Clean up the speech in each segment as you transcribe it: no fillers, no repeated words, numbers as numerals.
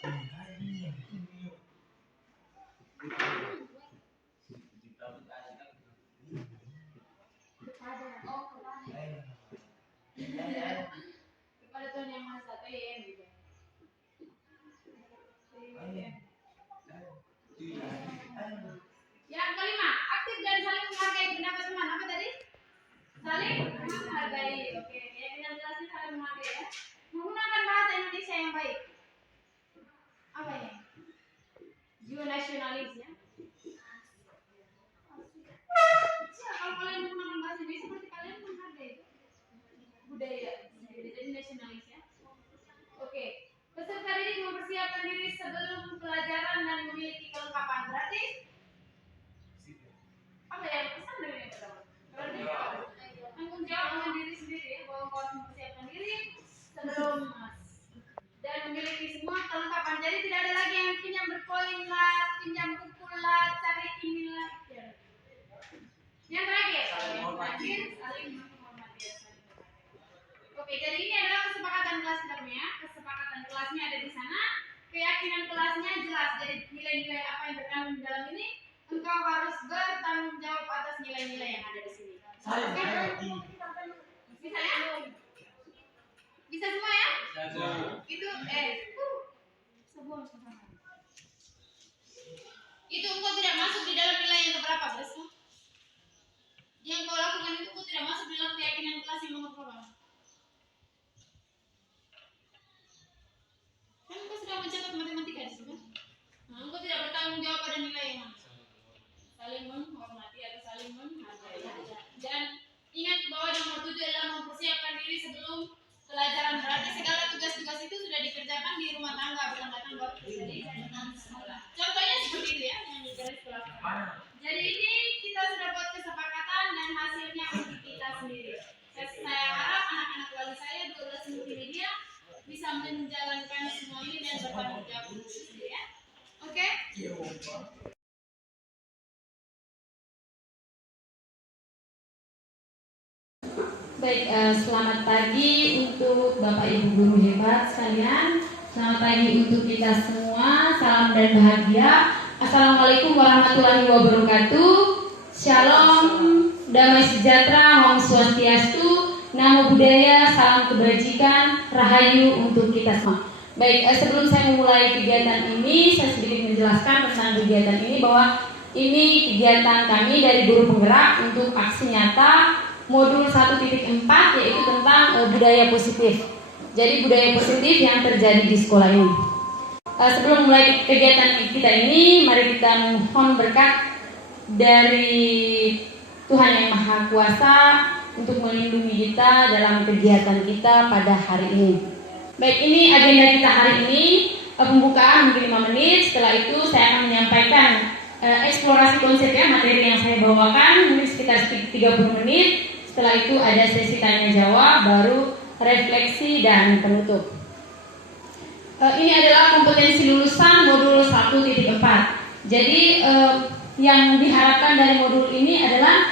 Kepada Tuhan yang Maha Esa, gitu. Yang kelima, aktif dan saling menghargai pendapat teman. Apa tadi? Saling menghargai. Oke, keyakinan jelasnya saling menghargai ya. Menggunakan bahasa Indonesia yang baik. Apa ini? Jiwa nasionalis ya. Kalau kalian menggunakan bahasa Indonesia, berarti kalian menghargai budaya jadi nasionalis ya. Oke, peserta didik mempersiapkan diri sebelum pelajaran dan memiliki kelengkapan. Berarti apa ya pesan dari yang pertama? Berarti tanggung jawab dengan diri sendiri ya, bahwa kau harus mempersiapkan diri sebelum dan memiliki semua kelengkapan. Jadi tidak ada lagi yang pinjam berpoin lah, pinjam buku lah, cari inilah. Ya. Yang terakhir, saling menghormati. Oke, jadi ini adalah kesepakatan kelas ya. Kesepakatan kelasnya ada di sana. Keyakinan kelasnya jelas. Jadi nilai-nilai apa yang terkandung di dalam ini, engkau harus bertanggung jawab atas nilai-nilai yang ada di sini. Bisa ya? Bisa semua ya? Itu itu engkau tidak masuk di dalam nilai yang keberapa, guys? Yang kau lakukan itu engkau tidak masuk di dalam keyakinan kelas yang nomor berapa? Kan engkau sudah mencatat matematika di situ. Nah, engkau tidak bertanggung jawab pada nilai yang mana? Saling menghormati atau saling menghargai. Dan ingat bahwa nomor 7 adalah mempersiapkan diri sebelum pelajaran. Berarti segala tugas-tugas itu sudah dikerjakan di rumah tangga, bukan datang baru terjadi di sekolah. Contohnya seperti itu ya, yang di garis kelas. Jadi ini kita sudah buat kesepakatan dan hasilnya untuk kita sendiri. Saya harap anak-anak wali saya 12 multimedia bisa menjalankan semua ini dan bertanggung jawab sendiri ya. Oke? Baik, selamat pagi untuk Bapak Ibu guru hebat sekalian. Selamat pagi untuk kita semua. Salam dan bahagia. Assalamualaikum warahmatullahi wabarakatuh. Shalom, damai sejahtera, Om Swastiastu, Namo Buddhaya, salam kebajikan, rahayu untuk kita semua. Baik, sebelum saya memulai kegiatan ini, saya sedikit menjelaskan tentang kegiatan ini bahwa ini kegiatan kami dari guru penggerak untuk aksi nyata modul 1.4 yaitu tentang budaya positif. Jadi budaya positif yang terjadi di sekolah ini. Sebelum mulai kegiatan kita ini, mari kita mohon berkat dari Tuhan Yang Maha Kuasa untuk melindungi kita dalam kegiatan kita pada hari ini. Baik, ini agenda kita hari ini. Pembukaan mungkin 5 menit. Setelah itu saya akan menyampaikan eksplorasi konsepnya, materi yang saya bawakan mungkin sekitar 30 menit. Setelah itu ada sesi tanya jawab, baru refleksi dan penutup. Ini adalah kompetensi lulusan modul 1.4. Jadi yang diharapkan dari modul ini adalah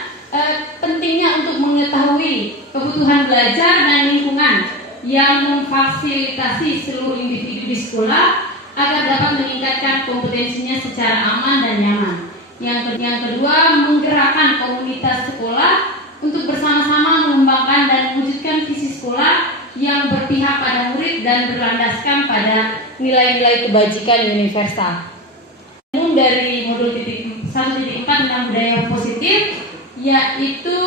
pentingnya untuk mengetahui kebutuhan belajar dan lingkungan yang memfasilitasi seluruh individu di sekolah agar dapat meningkatkan kompetensinya secara aman dan nyaman. Yang kedua, menggerakkan komunitas sekolah untuk bersama-sama mengembangkan dan mewujudkan visi sekolah yang berpihak pada murid dan berlandaskan pada nilai-nilai kebajikan universal. Dari modul 1.4 tentang budaya positif, yaitu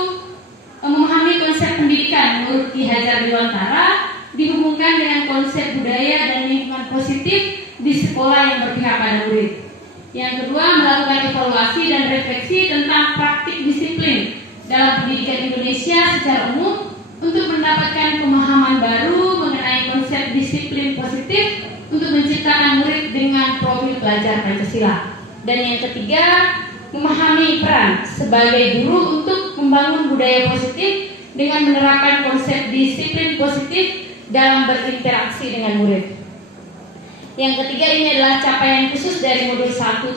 memahami konsep pendidikan menurut Ki Hajar Dewantara dihubungkan dengan konsep budaya dan lingkungan positif di sekolah yang berpihak pada murid. Yang kedua, melakukan evaluasi dan refleksi tentang praktik disiplin dalam pendidikan Indonesia secara umum untuk mendapatkan pemahaman baru mengenai konsep disiplin positif untuk menciptakan murid dengan profil pelajar Pancasila. Dan yang ketiga, memahami peran sebagai guru untuk membangun budaya positif dengan menerapkan konsep disiplin positif dalam berinteraksi dengan murid. Yang ketiga, ini adalah capaian khusus dari modul 1.4.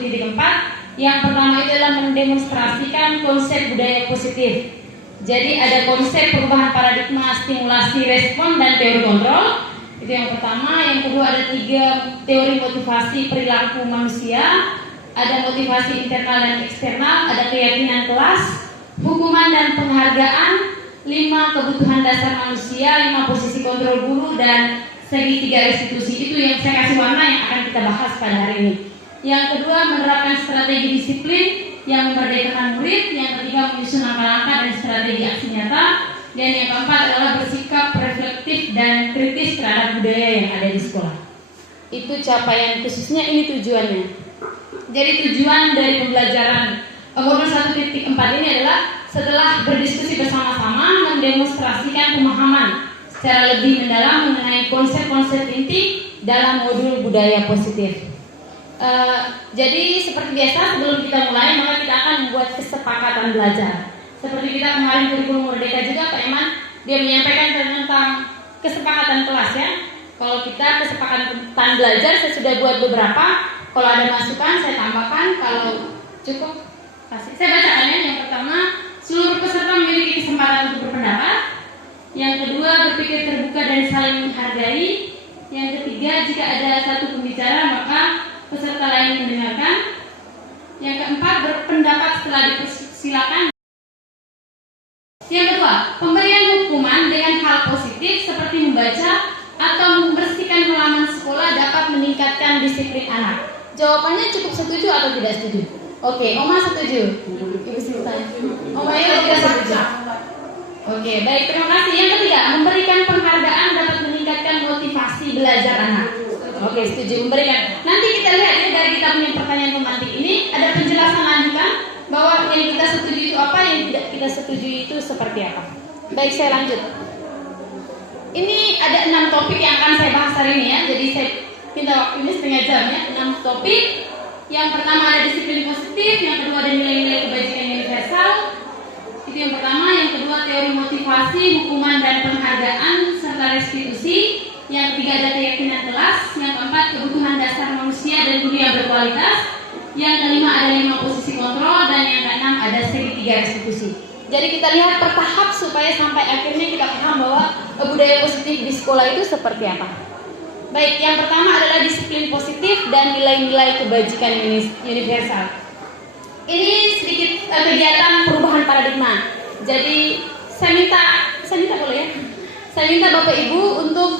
Yang pertama itu adalah mendemonstrasikan konsep budaya positif. Jadi ada konsep perubahan paradigma, stimulasi, respon, dan teori kontrol. Itu yang pertama. Yang kedua ada 3 teori motivasi perilaku manusia. Ada motivasi internal dan eksternal, ada keyakinan kelas, hukuman dan penghargaan, 5 kebutuhan dasar manusia, 5 posisi kontrol guru, dan segitiga restitusi. Itu yang saya kasih warna yang akan kita bahas pada hari ini. Yang kedua menerapkan strategi disiplin yang memerdekakan murid. Yang ketiga menyusun langkah-langkah dan strategi aksi nyata. Dan yang keempat adalah bersikap reflektif dan kritis terhadap budaya yang ada di sekolah. Itu capaian khususnya, ini tujuannya. Jadi tujuan dari pembelajaran modul 1.4 ini adalah setelah berdiskusi bersama-sama mendemonstrasikan pemahaman secara lebih mendalam mengenai konsep-konsep inti dalam modul budaya positif. Jadi seperti biasa sebelum kita mulai maka kita akan membuat kesepakatan belajar. Seperti kita kemarin kurikulum Merdeka juga Pak Iman dia menyampaikan tentang kesepakatan kelas ya. Kalau kita kesepakatan belajar saya sudah buat beberapa. Kalau ada masukan saya tambahkan, kalau cukup kasih. Saya bacakan ya. Yang pertama, seluruh peserta memiliki kesempatan untuk berpendapat. Yang kedua, berpikir terbuka dan saling menghargai. Yang ketiga, jika ada satu pembicara maka peserta lain mendengarkan. Yang keempat, berpendapat setelah dipersilakan. Yang kedua, pemberian hukuman dengan hal positif seperti membaca atau membersihkan halaman sekolah dapat meningkatkan disiplin anak. Jawabannya cukup setuju atau tidak setuju? Oke, Oma setuju. Ibu Sinta. Oma tidak setuju. Oke, baik, terima kasih. Yang ketiga, memberikan penghargaan dapat meningkatkan motivasi belajar anak. Oke, setuju memberikan. Nanti kita lihat ya dari kita punya pertanyaan pemantik ini ada penjelasan lanjutan bahwa yang kita setuju itu apa, yang tidak kita setuju itu seperti apa. Baik, saya lanjut. Ini ada 6 topik yang akan saya bahas hari ini ya. Jadi saya minta waktu ini setengah jam ya. 6 topik. Yang pertama ada disiplin positif, yang kedua ada nilai-nilai kebajikan universal. Itu yang pertama. Yang kedua teori motivasi, hukuman dan penghargaan serta restitusi. Yang ketiga ada keyakinan kelas. Yang keempat kebutuhan dasar manusia dan guru yang berkualitas. Yang kelima ada 5 posisi kontrol, dan yang keenam ada segitiga restitusi. Jadi kita lihat per tahap supaya sampai akhirnya kita paham bahwa budaya positif di sekolah itu seperti apa. Baik, yang pertama adalah disiplin positif dan nilai-nilai kebajikan universal. Ini sedikit kegiatan perubahan paradigma. Jadi saya minta boleh ya? Saya minta Bapak Ibu untuk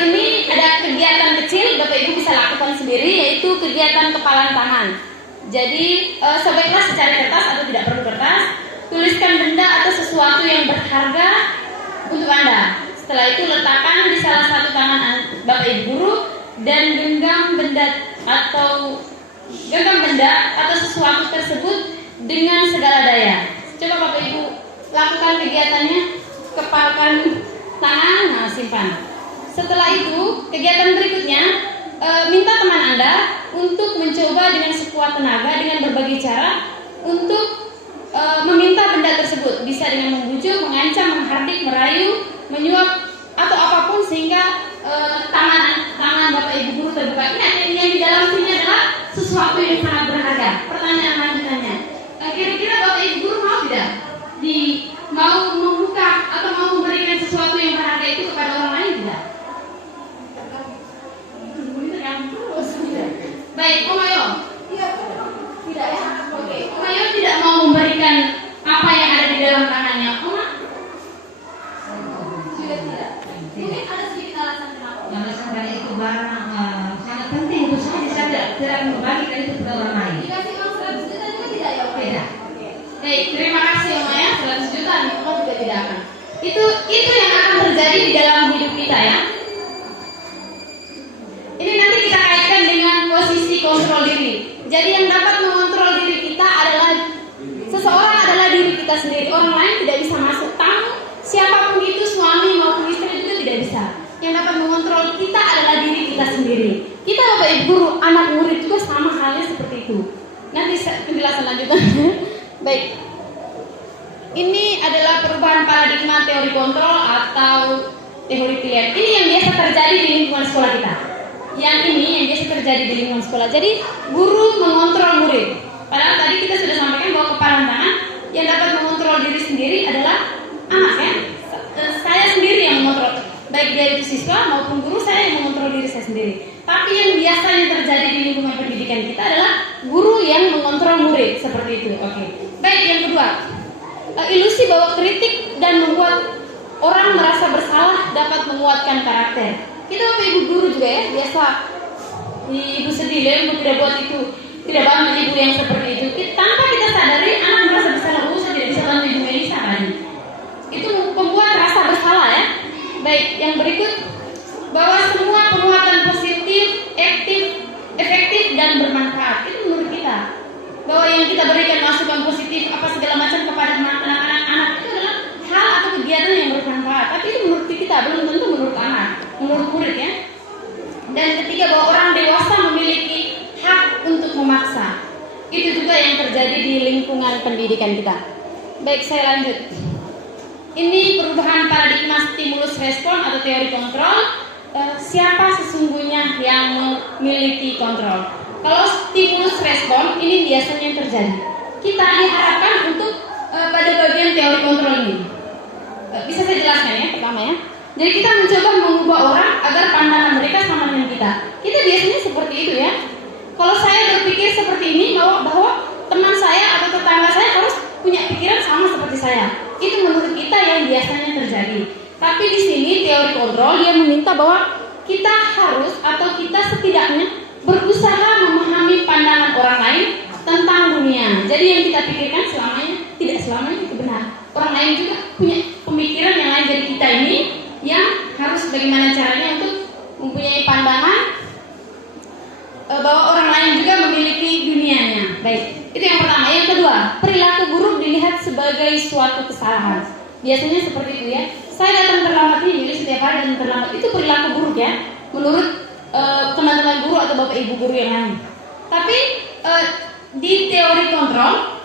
ini ada kegiatan kecil Bapak Ibu bisa lakukan sendiri, yaitu kegiatan kepalan tangan. Jadi sebaiknya secara kertas atau tidak perlu kertas, tuliskan benda atau sesuatu yang berharga untuk Anda. Setelah itu letakkan di salah satu tangan Bapak Ibu guru dan genggam benda atau sesuatu tersebut dengan segala daya. Coba Bapak Ibu lakukan kegiatannya, kepalkan tangan, nah simpan. Setelah itu, kegiatan berikutnya, minta teman Anda untuk mencoba dengan sekuat tenaga dengan berbagai cara untuk meminta benda tersebut. Bisa dengan membujuk, mengancam, menghardik, merayu, menyuap, atau apapun sehingga tangan Bapak Ibu guru terbuka. Ingat, yang di dalam sini adalah sesuatu yang sangat berharga. Pertanyaan lanjutannya, kira-kira Bapak Ibu guru mau tidak? Mau membuka atau mau memberikan sesuatu yang berharga itu kepada orang lain tidak? Baik, Om Ayo. Tidak ya? Oke. Om Ayo tidak mau memberikan apa yang ada di dalam tangannya. Oma? Sudah tidak. Mungkin ada sedikit alasan kenapa. Alasan dari itu barang sangat penting untuk saya tidak membagikan itu ke orang lain. Dikasih uang 100 juta juga tidak ya? Tidak. Baik, terima kasih Om ya. 100 juta Om juga tidak akan. Itu yang akan terjadi di dalam hidup kita ya. Ini nanti kita kaitkan dengan posisi kontrol diri. Jadi yang dapat mengontrol diri kita adalah seseorang adalah diri kita sendiri. Orang lain tidak bisa masuk. Tamu siapapun itu, suami maupun istri itu tidak bisa. Yang dapat mengontrol kita adalah diri kita sendiri. Kita Bapak Ibu guru, anak murid juga sama halnya seperti itu. Nanti penjelasan lanjutannya. Baik. Ini adalah perubahan paradigma teori kontrol atau teori pilihan. Ini yang biasa terjadi di lingkungan sekolah kita. Yang ini yang biasa terjadi di lingkungan sekolah. Jadi guru mengontrol murid. Padahal tadi kita sudah sampaikan bahwa kepalan tangan yang dapat mengontrol diri sendiri adalah anak ya. Saya sendiri yang mengontrol, baik dia itu siswa maupun guru, saya yang mengontrol diri saya sendiri. Tapi yang biasanya terjadi di lingkungan pendidikan kita adalah guru yang mengontrol murid, seperti itu. Oke. Baik, yang kedua, ilusi bahwa kritik dan membuat orang merasa bersalah dapat menguatkan karakter. Kita Bapak Ibu guru juga ya, biasa ibu sedih ya, ibu tidak buat itu, tidak bantu ibu yang seperti itu. Tanpa kita sadari, anak merasa bersalah, saya tidak bisa bantu ibu Melisa kan. Itu membuat rasa bersalah ya. Baik, yang berikut, bahwa semua penguatan positif, efektif dan bermanfaat. Itu menurut kita. Bahwa yang kita berikan masukan positif apa segala macam kepada anak-anak itu adalah hal atau kegiatan yang bermanfaat. Tapi itu menurut kita, belum tentu menurut anak, menurut murid ya. Dan ketiga, bahwa orang dewasa memiliki hak untuk memaksa. Itu juga yang terjadi di lingkungan pendidikan kita. Baik, saya lanjut. Ini perubahan paradigma stimulus respon atau teori kontrol. Siapa sesungguhnya yang memiliki kontrol? Kalau stimulus respon ini biasanya terjadi. Kita diharapkan untuk pada bagian teori kontrol ini. Bisa saya jelaskan ya, pertama ya. Jadi kita mencoba mengubah orang agar pandangan mereka sama dengan kita. Kita biasanya seperti itu ya. Kalau saya berpikir seperti ini bahwa teman saya atau tetangga saya harus punya pikiran sama seperti saya. Itu menurut kita yang biasanya terjadi. Tapi di sini teori kontrol dia meminta bahwa kita harus atau kita setidaknya berusaha memahami pandangan orang lain tentang dunia. Jadi yang kita pikirkan tidak selamanya itu benar. Orang lain juga punya pemikiran yang lain dari kita ini, yang harus bagaimana caranya untuk mempunyai pandangan bahwa orang lain juga memiliki dunianya. Baik, itu yang pertama. Yang kedua, perilaku buruk dilihat sebagai suatu kesalahan. Biasanya seperti itu ya. Saya datang terlambat ini, setiap hari datang terlambat. Itu perilaku buruk ya, menurut teman-teman guru atau bapak ibu guru yang lain. Tapi di teori kontrol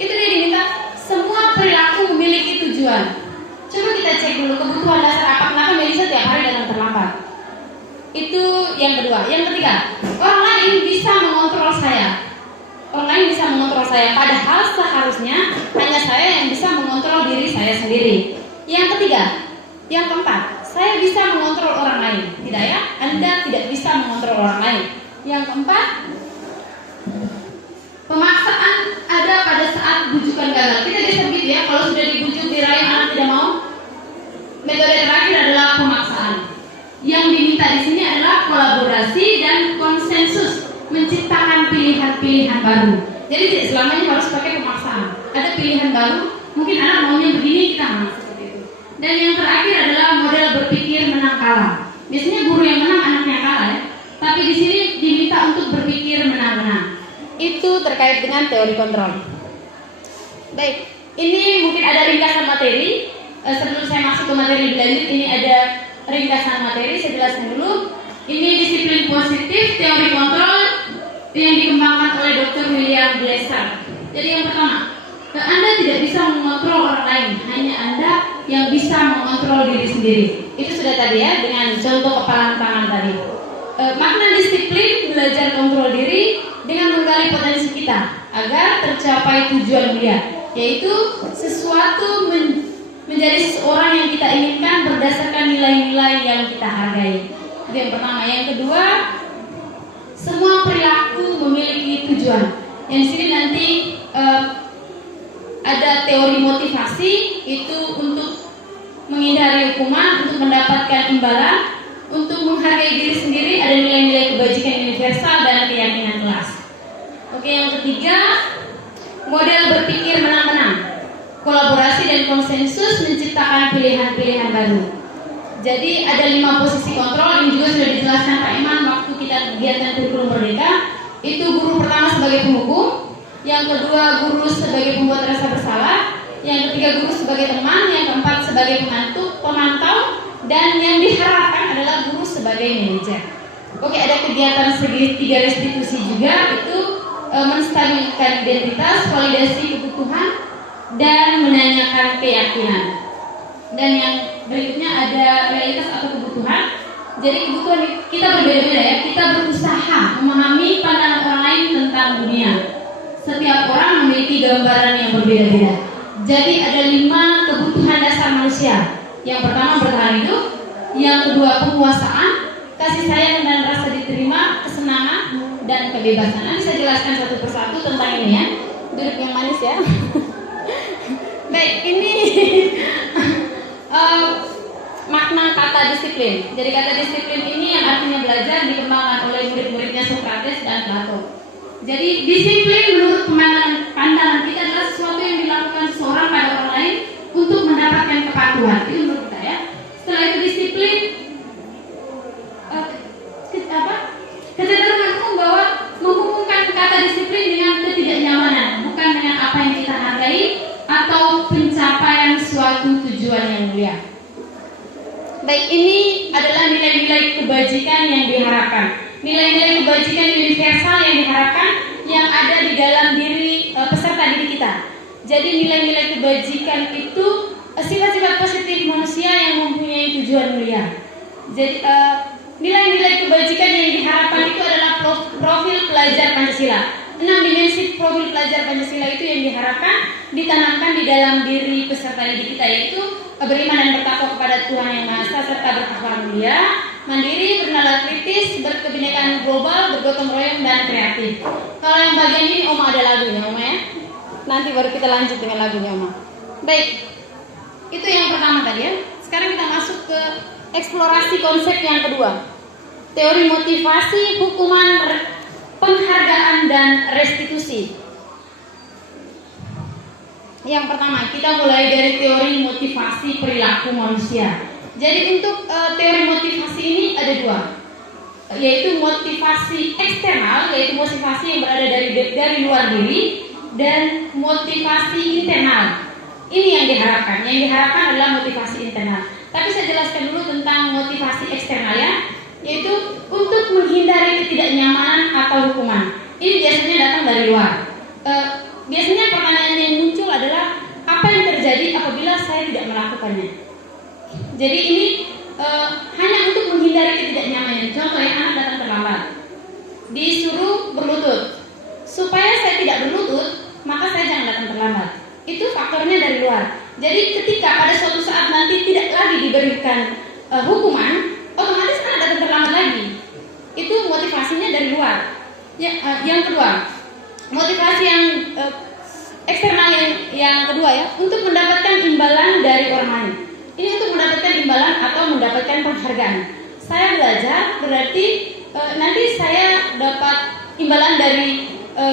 itu dia diminta semua perilaku memiliki tujuan. Coba kita cek dulu kebutuhan dasar apa, kenapa Melisa tiap hari datang terlambat. Itu yang kedua. Yang ketiga, orang lain bisa mengontrol saya. Orang lain bisa mengontrol saya, padahal seharusnya hanya saya yang bisa mengontrol diri saya sendiri. Yang ketiga, yang keempat, saya bisa mengontrol orang lain. Tidak ya, Anda tidak bisa mengontrol orang lain. Yang keempat, pemaksaan ada pada saat bujukan gagal. Kita biasa begitu ya, kalau sudah dibujuk dirayu anak tidak mau. Metode terakhir adalah pemaksaan. Yang diminta di sini adalah kolaborasi dan konsensus, menciptakan pilihan-pilihan baru. Jadi tidak selamanya harus pakai pemaksaan. Ada pilihan baru, mungkin anak maunya begini, kita mau seperti itu. Dan yang terakhir adalah model berpikir menang kalah. Biasanya guru yang menang, anaknya kalah ya. Tapi di sini diminta untuk berpikir menang-menang. Itu terkait dengan teori kontrol. Baik, ini mungkin ada ringkasan materi. Sebelum saya masuk ke materi lebih lanjut, ini ada ringkasan materi. Saya jelaskan dulu. Ini disiplin positif teori kontrol yang dikembangkan oleh Dr. William Glasser. Jadi yang pertama, Anda tidak bisa mengontrol orang lain, hanya Anda yang bisa mengontrol diri sendiri. Itu sudah tadi ya, dengan contoh kepalan tangan tadi. Makna disiplin belajar kontrol diri dengan menggali potensi kita agar tercapai tujuan mulia, yaitu sesuatu menjadi seseorang yang kita inginkan berdasarkan nilai-nilai yang kita hargai. Itu yang pertama. Yang kedua, semua perilaku memiliki tujuan. Yang di sini nanti ada teori motivasi, itu untuk menghindari hukuman, untuk mendapatkan imbalan, untuk menghargai diri sendiri, ada nilai-nilai kebajikan universal dan keyakinan kelas. Oke, yang ketiga, model berpikir menang-menang, kolaborasi dan konsensus, menciptakan pilihan-pilihan baru. Jadi ada 5 posisi kontrol yang juga sudah dijelaskan Pak Iman waktu kita kegiatan kurikulum merdeka. Itu guru pertama sebagai penghukum, yang kedua guru sebagai pembuat rasa bersalah, yang ketiga guru sebagai teman, yang keempat sebagai pemantau, dan yang diharapkan adalah guru sebagai manajer. Oke, ada kegiatan segitiga restitusi juga, itu menstabilkan identitas, validasi kebutuhan, dan menanyakan keyakinan. Dan yang berikutnya ada realitas atau kebutuhan. Jadi kebutuhan kita berbeda-beda ya. Kita berusaha memahami pandangan orang lain tentang dunia. Setiap orang memiliki gambaran yang berbeda-beda. Jadi ada 5 kebutuhan dasar manusia. Yang pertama bertahan hidup, yang kedua penguasaan, kasih sayang dan rasa diterima, kesenangan dan kebebasan. Nanti saya jelaskan satu persatu tentang ini ya. Duduk yang manis ya. Baik, ini makna kata disiplin. Jadi kata disiplin ini yang artinya belajar dikembangkan oleh murid-muridnya Socrates dan Plato. Jadi disiplin menurut pandangan kita adalah sesuatu yang dilakukan seseorang pada orang lain untuk mendapatkan kepatuhan. Itu menurut kita ya. Setelah itu disiplin kecenderungan umum bahwa menghubungkan kata disiplin dengan ketidaknyamanan, bukan dengan apa yang kita hargai atau pencapaian suatu tujuan yang mulia. Baik, ini adalah nilai-nilai kebajikan yang diharapkan. Nilai-nilai kebajikan universal yang diharapkan yang ada di dalam diri peserta didik kita. Jadi nilai-nilai kebajikan itu sifat-sifat positif manusia yang mempunyai tujuan mulia. Jadi nilai-nilai kebajikan yang diharapkan itu adalah profil pelajar Pancasila. 6 dimensi profil pelajar Pancasila itu yang diharapkan ditanamkan di dalam diri peserta didik kita, yaitu beriman dan bertakwa kepada Tuhan Yang Maha Esa serta berakhlak mulia, mandiri, bernalar kritis, berkebinekaan global, bergotong royong dan kreatif. Kalau yang bagian ini Oma ada lagunya Oma ya. Nanti baru kita lanjut dengan lagunya Oma. Baik, itu yang pertama tadi ya. Sekarang kita masuk ke eksplorasi konsep yang kedua. Teori motivasi, hukuman, penghargaan dan restitusi. Yang pertama, kita mulai dari teori motivasi perilaku manusia. Jadi untuk teori motivasi ini ada 2, yaitu motivasi eksternal, yaitu motivasi yang berada dari luar diri, dan motivasi internal. Ini yang diharapkan. Yang diharapkan adalah motivasi internal. Tapi saya jelaskan dulu tentang motivasi eksternal ya, yaitu untuk menghindari ketidaknyamanan atau hukuman. Ini biasanya datang dari luar. Biasanya pertanyaan yang muncul adalah apa yang terjadi apabila saya tidak melakukannya. Jadi ini hanya untuk menghindari ketidaknyamanan. Contohnya anak datang terlambat, disuruh berlutut. Supaya saya tidak berlutut, maka saya jangan datang terlambat. Itu faktornya dari luar. Jadi ketika pada suatu saat nanti tidak lagi diberikan hukuman, otomatis anak datang terlambat lagi. Itu motivasinya dari luar. Yang kedua, motivasi yang eksternal yang kedua ya, untuk mendapatkan imbalan dari orang lain. Ini untuk mendapatkan imbalan atau mendapatkan penghargaan. Saya belajar berarti nanti saya dapat imbalan dari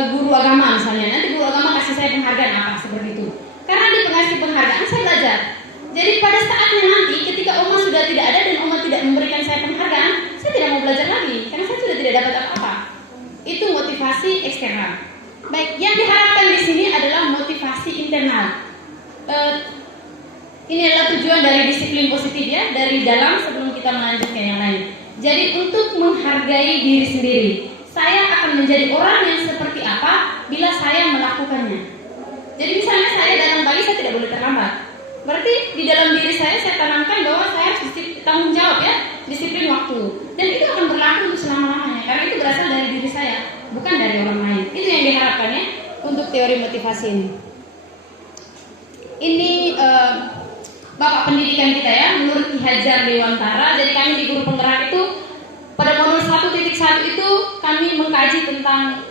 guru agama misalnya. Nanti guru agama kasih saya penghargaan apa seperti itu. Karena dia pengasih penghargaan, saya belajar. Jadi pada saatnya nanti ketika Oma sudah tidak ada dan Oma tidak memberikan saya penghargaan, saya tidak mau belajar lagi karena saya sudah tidak dapat apa-apa. Itu motivasi eksternal. Baik, yang diharapkan di sini adalah motivasi internal. Ini adalah tujuan dari disiplin positif ya, dari dalam sebelum kita melanjutkan yang lain. Jadi untuk menghargai diri sendiri, saya akan menjadi orang yang seperti apa bila saya melakukannya. Jadi misalnya saya datang pagi, saya tidak boleh terlambat. Berarti di dalam diri saya tanamkan bahwa saya harus tanggung jawab ya, disiplin waktu. Dan itu akan berlaku untuk selama-lamanya karena itu berasal dari diri saya, bukan dari orang lain. Itu yang diharapkan ya untuk teori motivasi ini. Ini Bapak pendidikan kita ya, menurut Ki Hajar Dewantara. Jadi kami di Guru Penggerak itu pada modul 1.1 itu kami mengkaji tentang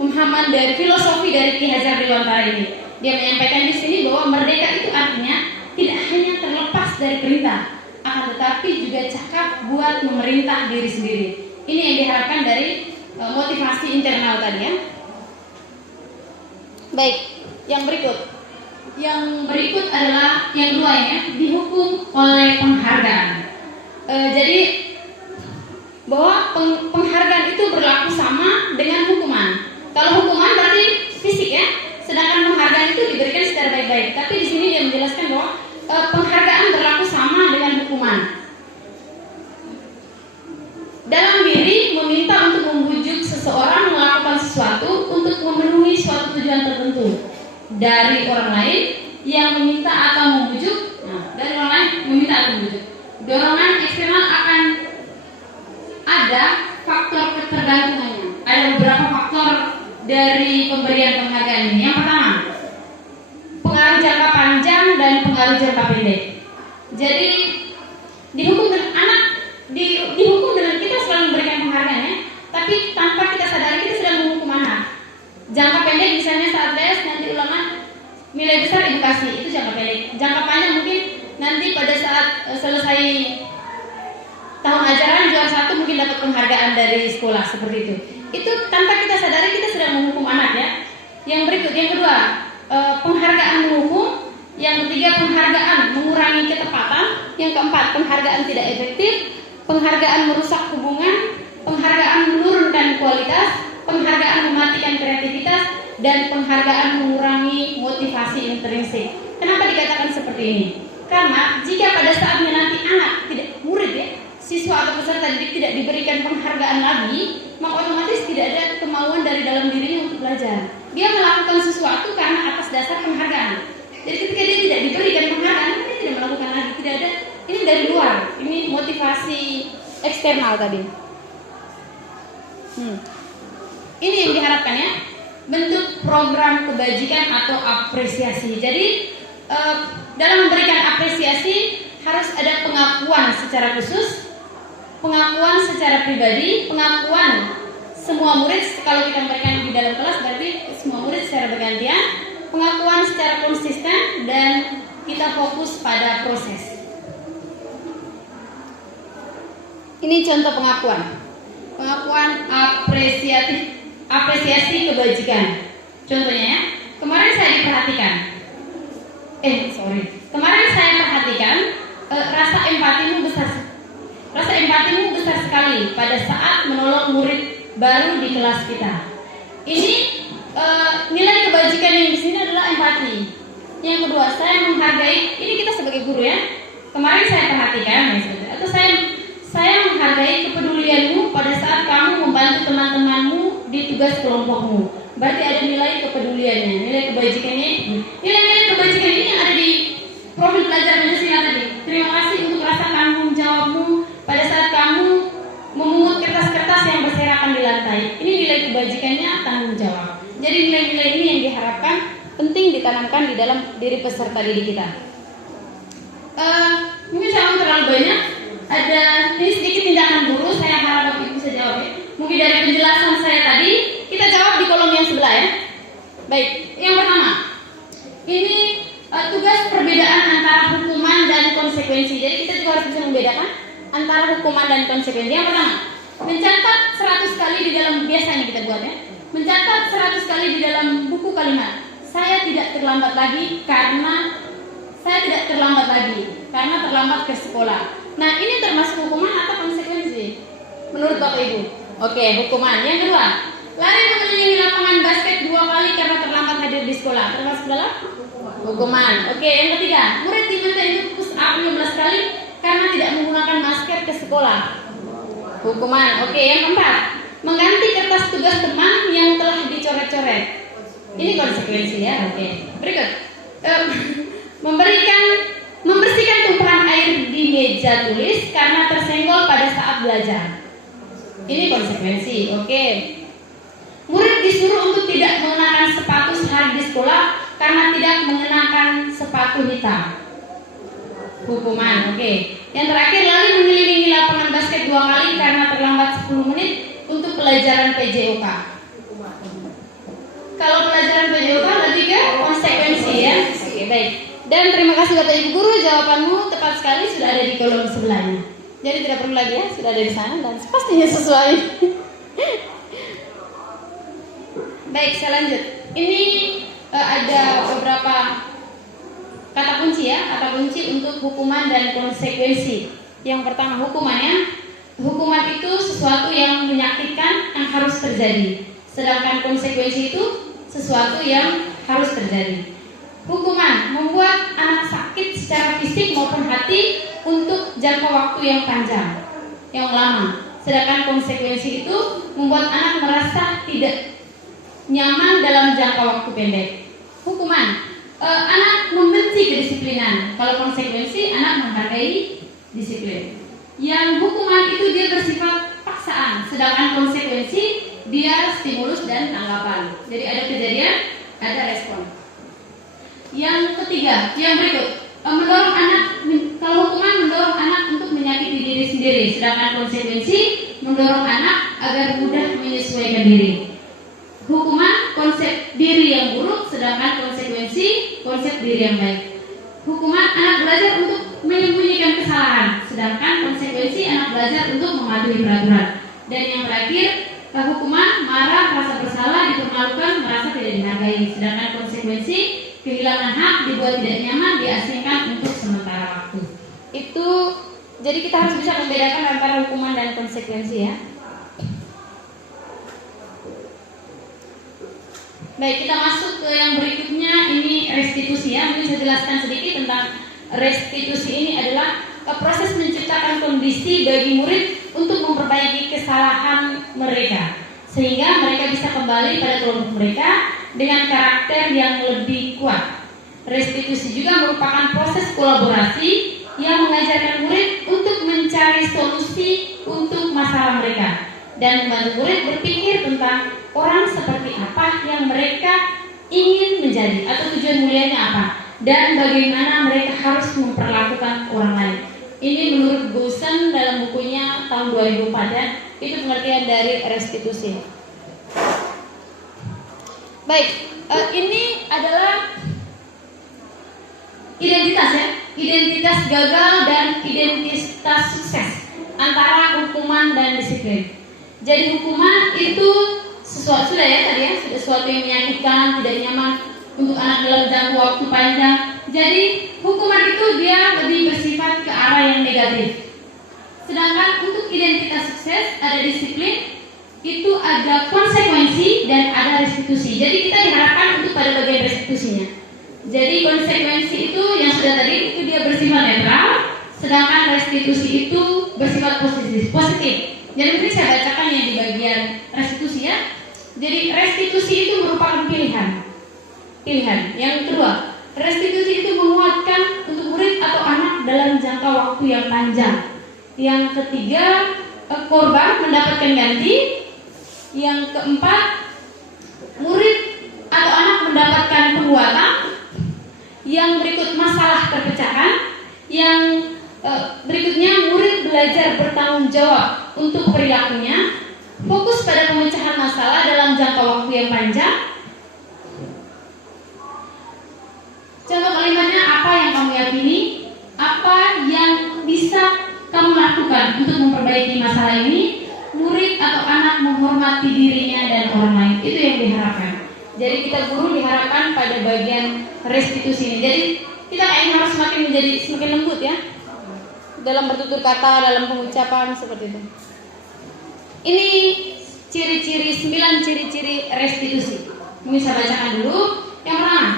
pemahaman dari filosofi dari Ki Hajar Dewantara ini. Dia menyampaikan di sini bahwa merdeka itu artinya tidak hanya terlepas dari perintah, akan tetapi juga cakap buat memerintah diri sendiri. Ini yang diharapkan dari motivasi internal tadi ya. Baik, yang berikut. Yang berikut adalah yang kedua ya, dihukum oleh penghargaan. Jadi bahwa penghargaan itu berlaku sama dengan hukuman. Kalau hukuman berarti fisik ya, sedangkan penghargaan itu diberikan secara baik-baik. Tapi di sini dia menjelaskan bahwa penghargaan berlaku sama dengan hukuman. Dalam diri meminta untuk membujuk seseorang melakukan sesuatu untuk memenuhi suatu tujuan tertentu. Dari orang lain yang meminta atau membujuk, dari orang lain meminta atau membujuk. Dorongan eksternal akan ada faktor ketergantungannya. Ada beberapa faktor dari pemberian penghargaan ini. Yang pertama, pengaruh jangka panjang dan pengaruh jangka pendek. Jadi dihukum dengan anak, dihukum dengan kita selalu memberikan penghargaan ya, tapi tanpa kita sadari kita sedang menghukum anak. Jangka pendek misalnya saat les nanti ulangan nilai besar edukasi, itu jangka pendek. Jangka panjang mungkin nanti pada saat selesai tahun ajaran juara 1 mungkin dapat penghargaan dari sekolah seperti itu. Itu tanpa kita sadari kita sedang menghukum anak ya. Yang berikut, yang kedua, penghargaan menghukum. Yang ketiga, penghargaan mengurangi ketepatan. Yang keempat, penghargaan tidak efektif. Penghargaan merusak hubungan. Penghargaan menurunkan kualitas. Penghargaan mematikan kreativitas. Dan penghargaan mengurangi motivasi intrinsik. Kenapa dikatakan seperti ini? Karena jika pada saatnya nanti anak, tidak murid ya, siswa atau peserta didik tidak diberikan penghargaan lagi, maka otomatis tidak ada kemauan dari dalam dirinya untuk belajar. Dia melakukan sesuatu karena atas dasar penghargaan. Jadi ketika dia tidak diberikan penghargaan, dia tidak melakukan lagi. Tidak ada, ini dari luar. Ini motivasi eksternal tadi. Ini yang diharapkan ya, bentuk program kebajikan atau apresiasi. Jadi dalam memberikan apresiasi harus ada pengakuan secara khusus, pengakuan secara pribadi, pengakuan semua murid. Kalau kita memberikan di dalam kelas berarti semua murid secara bergantian, pengakuan secara konsisten, dan kita fokus pada proses. Ini contoh pengakuan. Pengakuan apresiasi kebajikan. Contohnya ya, kemarin saya perhatikan rasa empatimu besar sekali pada saat menolong murid baru di kelas kita. Ini nilai kebajikan yang di sini adalah empati. Yang kedua, saya menghargai. Ini kita sebagai guru ya. Kemarin saya perhatikan, atau saya menghargai kepedulianmu pada saat kamu membantu teman-temanmu di tugas kelompokmu. Berarti ada nilai kepeduliannya, nilai kebajikannya. Nilai-nilai kebajikan ini yang ada di profil pelajar Pancasila tadi. Terima kasih untuk rasa tanggung jawabmu pada saat kamu memungut kertas-kertas yang berserakan di lantai. Ini nilai kebajikannya, tanggung jawab. Jadi nilai-nilai ini yang diharapkan penting ditanamkan di dalam diri peserta didik kita. Mungkin saya terlalu banyak. Ada ini sedikit tindakan guru. Saya harap Bapak Ibu bisa jawab ya. Mungkin dari penjelasan saya tadi kita jawab di kolom yang sebelah ya. Baik, yang pertama, ini tugas perbedaan antara hukuman dan konsekuensi. Jadi kita juga harus bisa membedakan antara hukuman dan konsekuensi. Yang pertama, mencatat 100 kali di dalam, biasanya kita buat ya, mencatat 100 kali di dalam buku kalimat. Saya tidak terlambat lagi karena terlambat ke sekolah. Nah, ini termasuk hukuman atau konsekuensi menurut Bapak Ibu? Oke, hukuman. Yang kedua, lari mengelilingi lapangan basket 2 kali karena terlambat hadir di sekolah. Termasuk dalam hukuman. Oke, yang ketiga, murid diminta untuk push up 15 kali karena tidak menggunakan masker ke sekolah. Hukuman. Oke, yang keempat, mengganti kertas tugas teman yang telah dicoret-coret. Ini konsekuensi ya. Oke. Berikut. Membersihkan tumpahan air di meja tulis karena tersenggol pada saat belajar. Ini konsekuensi. Oke. Murid disuruh untuk tidak mengenakan sepatu sehari di sekolah karena tidak mengenakan sepatu hitam. Hukuman. Oke. Yang terakhir, lalu mengelilingi lapangan basket 2 kali karena terlambat 10 menit untuk pelajaran PJOK. Kalau pelajaran PJOK lebih ke konsekuensi ya. Oke, baik. Dan terima kasih Bapak Ibu Guru, jawabanmu tepat sekali, sudah ada di kolom sebelahnya. Jadi tidak perlu lagi ya, sudah ada di sana dan pastinya sesuai. Baik, saya lanjut. Ini ada beberapa kata kunci ya, kata kunci untuk hukuman dan konsekuensi. Yang pertama, hukumannya. Hukuman itu sesuatu yang menyakitkan yang harus terjadi. Sedangkan konsekuensi itu sesuatu yang harus terjadi. Hukuman membuat anak sakit secara fisik maupun hati untuk jangka waktu yang panjang, yang lama. Sedangkan konsekuensi itu membuat anak merasa tidak nyaman dalam jangka waktu pendek. Hukuman, anak membenci kedisiplinan. Kalau konsekuensi, anak menghargai disiplin. Yang hukuman itu dia bersifat paksaan, sedangkan konsekuensi dia stimulus dan tanggapan. Jadi ada kejadian, ada respon. Yang ketiga, yang berikut, sedangkan konsekuensi mendorong anak agar mudah menyesuaikan diri. Hukuman konsep diri yang buruk, sedangkan konsekuensi konsep diri yang baik. Hukuman anak belajar untuk menyembunyikan kesalahan, sedangkan konsekuensi anak belajar untuk mematuhi peraturan. Dan yang terakhir, hukuman marah, merasa bersalah, dipermalukan, merasa tidak dihargai, sedangkan konsekuensi kehilangan hak, dibuat tidak nyaman, diasingkan untuk sementara waktu. Itu jadi kita harus bisa membedakan antara hukuman dan konsekuensi ya. Baik, kita masuk ke yang berikutnya, ini restitusi ya. Mungkin saya jelaskan sedikit tentang restitusi. Ini adalah proses menciptakan kondisi bagi murid untuk memperbaiki kesalahan mereka, sehingga mereka bisa kembali pada kelompok mereka dengan karakter yang lebih kuat. Restitusi juga merupakan proses kolaborasi yang mengajarkan murid untuk mencari solusi untuk masalah mereka dan membantu murid berpikir tentang orang seperti apa yang mereka ingin menjadi atau tujuan mulianya apa dan bagaimana mereka harus memperlakukan orang lain. Ini menurut Gusen dalam bukunya tahun 2004 ya. Itu pengertian dari restitusi. Baik, ini adalah identitas ya, identitas gagal dan identitas sukses antara hukuman dan disiplin. Jadi hukuman itu sesuatu sudah ya tadi ya, sesuatu yang menyakitkan, tidak nyaman untuk anak dalam jangka waktu panjang. Jadi hukuman itu dia lebih bersifat ke arah yang negatif. Sedangkan untuk identitas sukses ada disiplin, itu ada konsekuensi dan ada restitusi. Jadi kita diharapkan untuk pada bagian restitusinya. Jadi konsekuensi itu yang sudah tadi itu dia bersifat netral, sedangkan restitusi itu bersifat positif. Jadi mungkin saya bacakan yang di bagian restitusi ya. Jadi restitusi itu merupakan pilihan. Yang kedua, restitusi itu menguatkan untuk murid atau anak dalam jangka waktu yang panjang. Yang ketiga, korban mendapatkan ganti. Yang keempat, murid atau anak mendapatkan penguatan. Yang berikut masalah terpecahkan. Yang berikutnya murid belajar bertanggung jawab untuk perilakunya. Fokus pada pemecahan masalah dalam jangka waktu yang panjang. Contoh kalimatnya, apa yang kamu yakini, apa yang bisa kamu lakukan untuk memperbaiki masalah ini. Murid atau anak menghormati dirinya dan orang lain. Itu yang diharapkan. Jadi kita guru diharapkan pada bagian restitusi ini. Jadi kita kayaknya harus semakin lembut ya dalam bertutur kata, dalam pengucapan seperti itu. Ini ciri-ciri 9 ciri-ciri restitusi. Mungkin saya bacakan dulu. Yang pertama,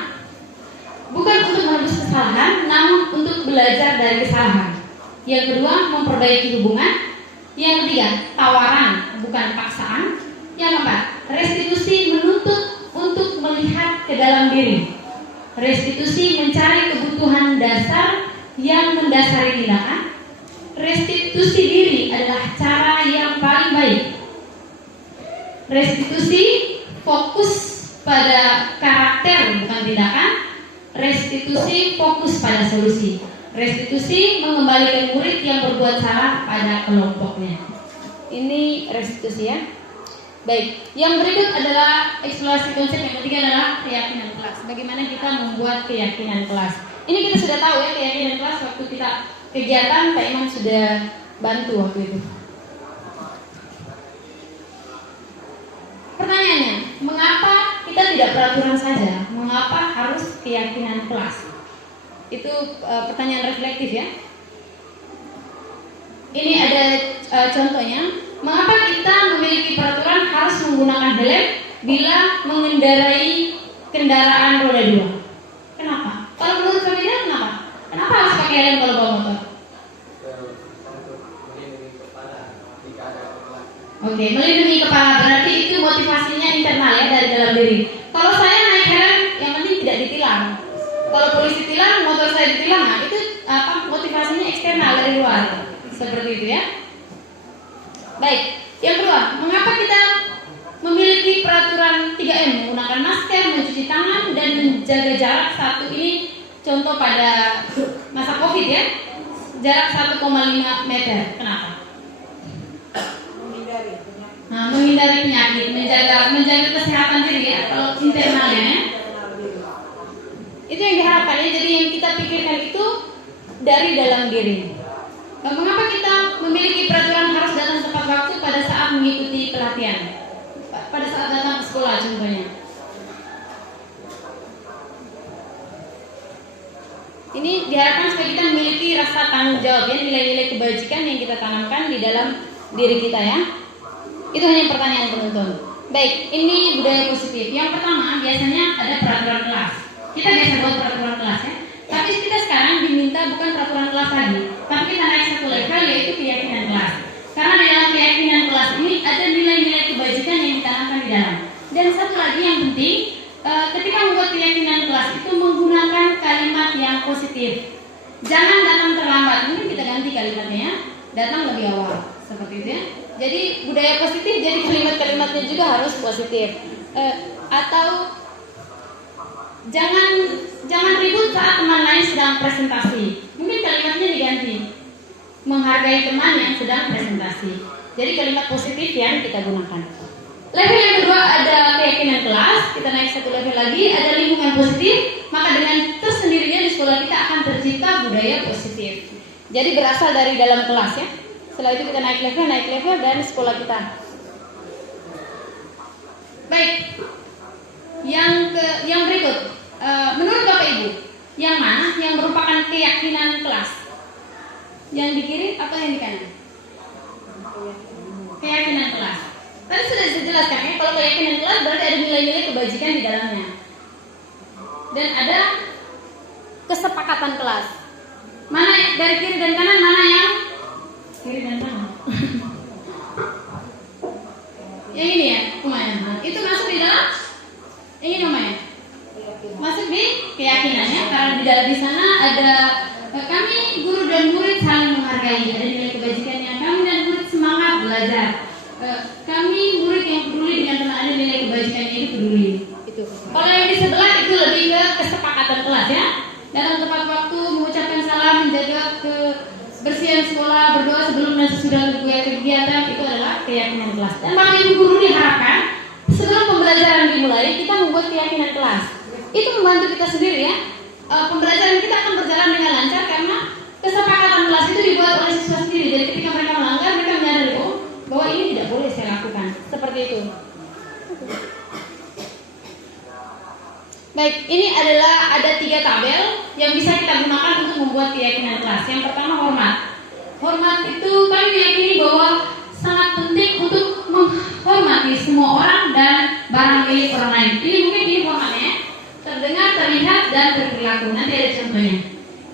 bukan untuk menebus kesalahan, namun untuk belajar dari kesalahan. Yang kedua, memperbaiki hubungan. Yang ketiga, tawaran bukan paksaan. Yang keempat, restitusi menuntut untuk melihat ke dalam diri. Restitusi mencari kebutuhan dasar yang mendasari tindakan. Restitusi diri adalah cara yang paling baik. Restitusi fokus pada karakter bukan tindakan. Restitusi fokus pada solusi. Restitusi mengembalikan murid yang berbuat salah pada kelompoknya. Ini restitusi ya. Baik, yang berikut adalah eksplorasi konsep. Yang ketiga adalah keyakinan kelas. Bagaimana kita membuat keyakinan kelas. Ini kita sudah tahu ya, keyakinan kelas waktu kita kegiatan Pak Iman sudah bantu waktu itu. Pertanyaannya, mengapa kita tidak peraturan saja? Mengapa harus keyakinan kelas? Itu pertanyaan reflektif ya. Ini ada contohnya. Mengapa kita memiliki peraturan harus menggunakan helm bila mengendarai kendaraan roda 2? Kenapa? Kalau menurut kalian kenapa? Kenapa harus pakai helm kalau bawa motor? Oke, melindungi kepala, berarti itu motivasinya internal ya, dari dalam diri. Kalau saya naik helm, yang penting tidak ditilang. Kalau polisi tilang, motor saya ditilang, nah itu motivasinya eksternal dari luar. Seperti itu ya. Baik, yang kedua, mengapa kita memiliki peraturan 3M, menggunakan masker, mencuci tangan, dan menjaga jarak satu. Ini contoh pada masa COVID ya, jarak 1,5 meter. Kenapa? menghindari penyakit, menjaga kesehatan diri atau internalnya. Itu yang diharapkan ya. Jadi yang kita pikirkan itu dari dalam diri. Mengapa kita memiliki peraturan harus datang tepat waktu pada saat mengikuti pelatihan? Pada saat datang ke sekolah contohnya. Ini diharapkan supaya kita memiliki rasa tanggung jawab ya, nilai-nilai kebajikan yang kita tanamkan di dalam diri kita ya. Itu hanya pertanyaan penonton. Baik, ini budaya positif. Yang pertama biasanya ada peraturan kelas. Kita biasa buat peraturan kelas ya. Tapi kita sekarang diminta bukan peraturan kelas lagi, tapi kita naik satu level yaitu keyakinan kelas. Karena di dalam keyakinan kelas ini ada nilai-nilai kebajikan yang ditanamkan di dalam. Dan satu lagi yang penting, ketika membuat keyakinan kelas itu menggunakan kalimat yang positif. Jangan datang terlambat. Mungkin kita ganti kalimatnya ya. Datang lebih awal. Seperti itu ya. Jadi budaya positif, jadi kalimat-kalimatnya juga harus positif. Atau jangan ribut saat teman lain sedang presentasi. Mungkin kalimatnya diganti. Menghargai teman yang sedang presentasi. Jadi kalimat positif yang kita gunakan. Level yang kedua ada keyakinan kelas. Kita naik satu level lagi, ada lingkungan positif. Maka dengan tersendirinya di sekolah kita akan tercipta budaya positif. Jadi berasal dari dalam kelas ya. Setelah itu kita naik level dan sekolah kita. Baik. Yang berikut, menurut Bapak Ibu, yang mana yang merupakan keyakinan kelas? Yang di kiri atau yang di kanan? Keyakinan kelas. Tadi sudah dijelaskan ya, kalau keyakinan kelas berarti ada nilai-nilai kebajikan di dalamnya. Dan ada kesepakatan kelas. Mana dari kiri dan kanan, mana yang kiri dan kanan? Yang ini ya, lumayan. Itu masuk di dalam ini namanya. Masuk di keyakinannya, karena di dalam di sana ada kami guru dan murid saling menghargai, ada nilai kebajikannya. Kami dan murid semangat belajar. Kami murid yang peduli dengan teman, ada nilai kebajikannya itu peduli. Itu. Kalau yang di sebelah itu lebih ke kesepakatan kelas ya. Datang tepat waktu, mengucapkan salam, menjaga kebersihan sekolah, berdoa sebelum dan sesudah kegiatan, itu adalah keyakinan kelas. Dan Bapak Ibu guru diharapkan sebelum pembelajaran dimulai kita membuat keyakinan kelas. Itu membantu kita sendiri ya. Pembelajaran kita akan berjalan dengan lancar karena kesepakatan kelas itu dibuat oleh siswa sendiri. Jadi ketika mereka melanggar, mereka menyadari bahwa ini tidak boleh saya lakukan. Seperti itu. Baik, ini adalah ada 3 tabel yang bisa kita gunakan untuk membuat keyakinan kelas. Yang pertama hormat. Hormat itu kami meyakini bahwa sangat penting untuk menghormati semua orang dan barang milik orang lain. Ini mungkin ini hormatnya, terdengar, terlihat, dan berperilaku. Nanti ada contohnya.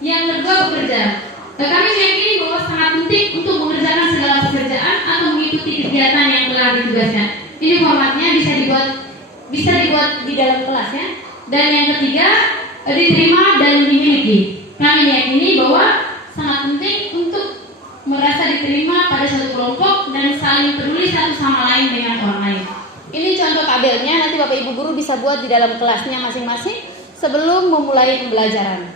Yang kedua bekerja. Kami meyakini bahwa sangat penting untuk mengerjakan segala pekerjaan atau mengikuti kegiatan yang telah ditugaskan. Ini hormatnya bisa dibuat di dalam kelas ya. Dan yang ketiga diterima dan dimiliki. Kami meyakini bahwa sangat penting untuk merasa diterima pada suatu kelompok dan saling peduli satu sama lain dengan orang lain. Ini contoh tabelnya, nanti Bapak Ibu guru bisa buat di dalam kelasnya masing-masing sebelum memulai pembelajaran.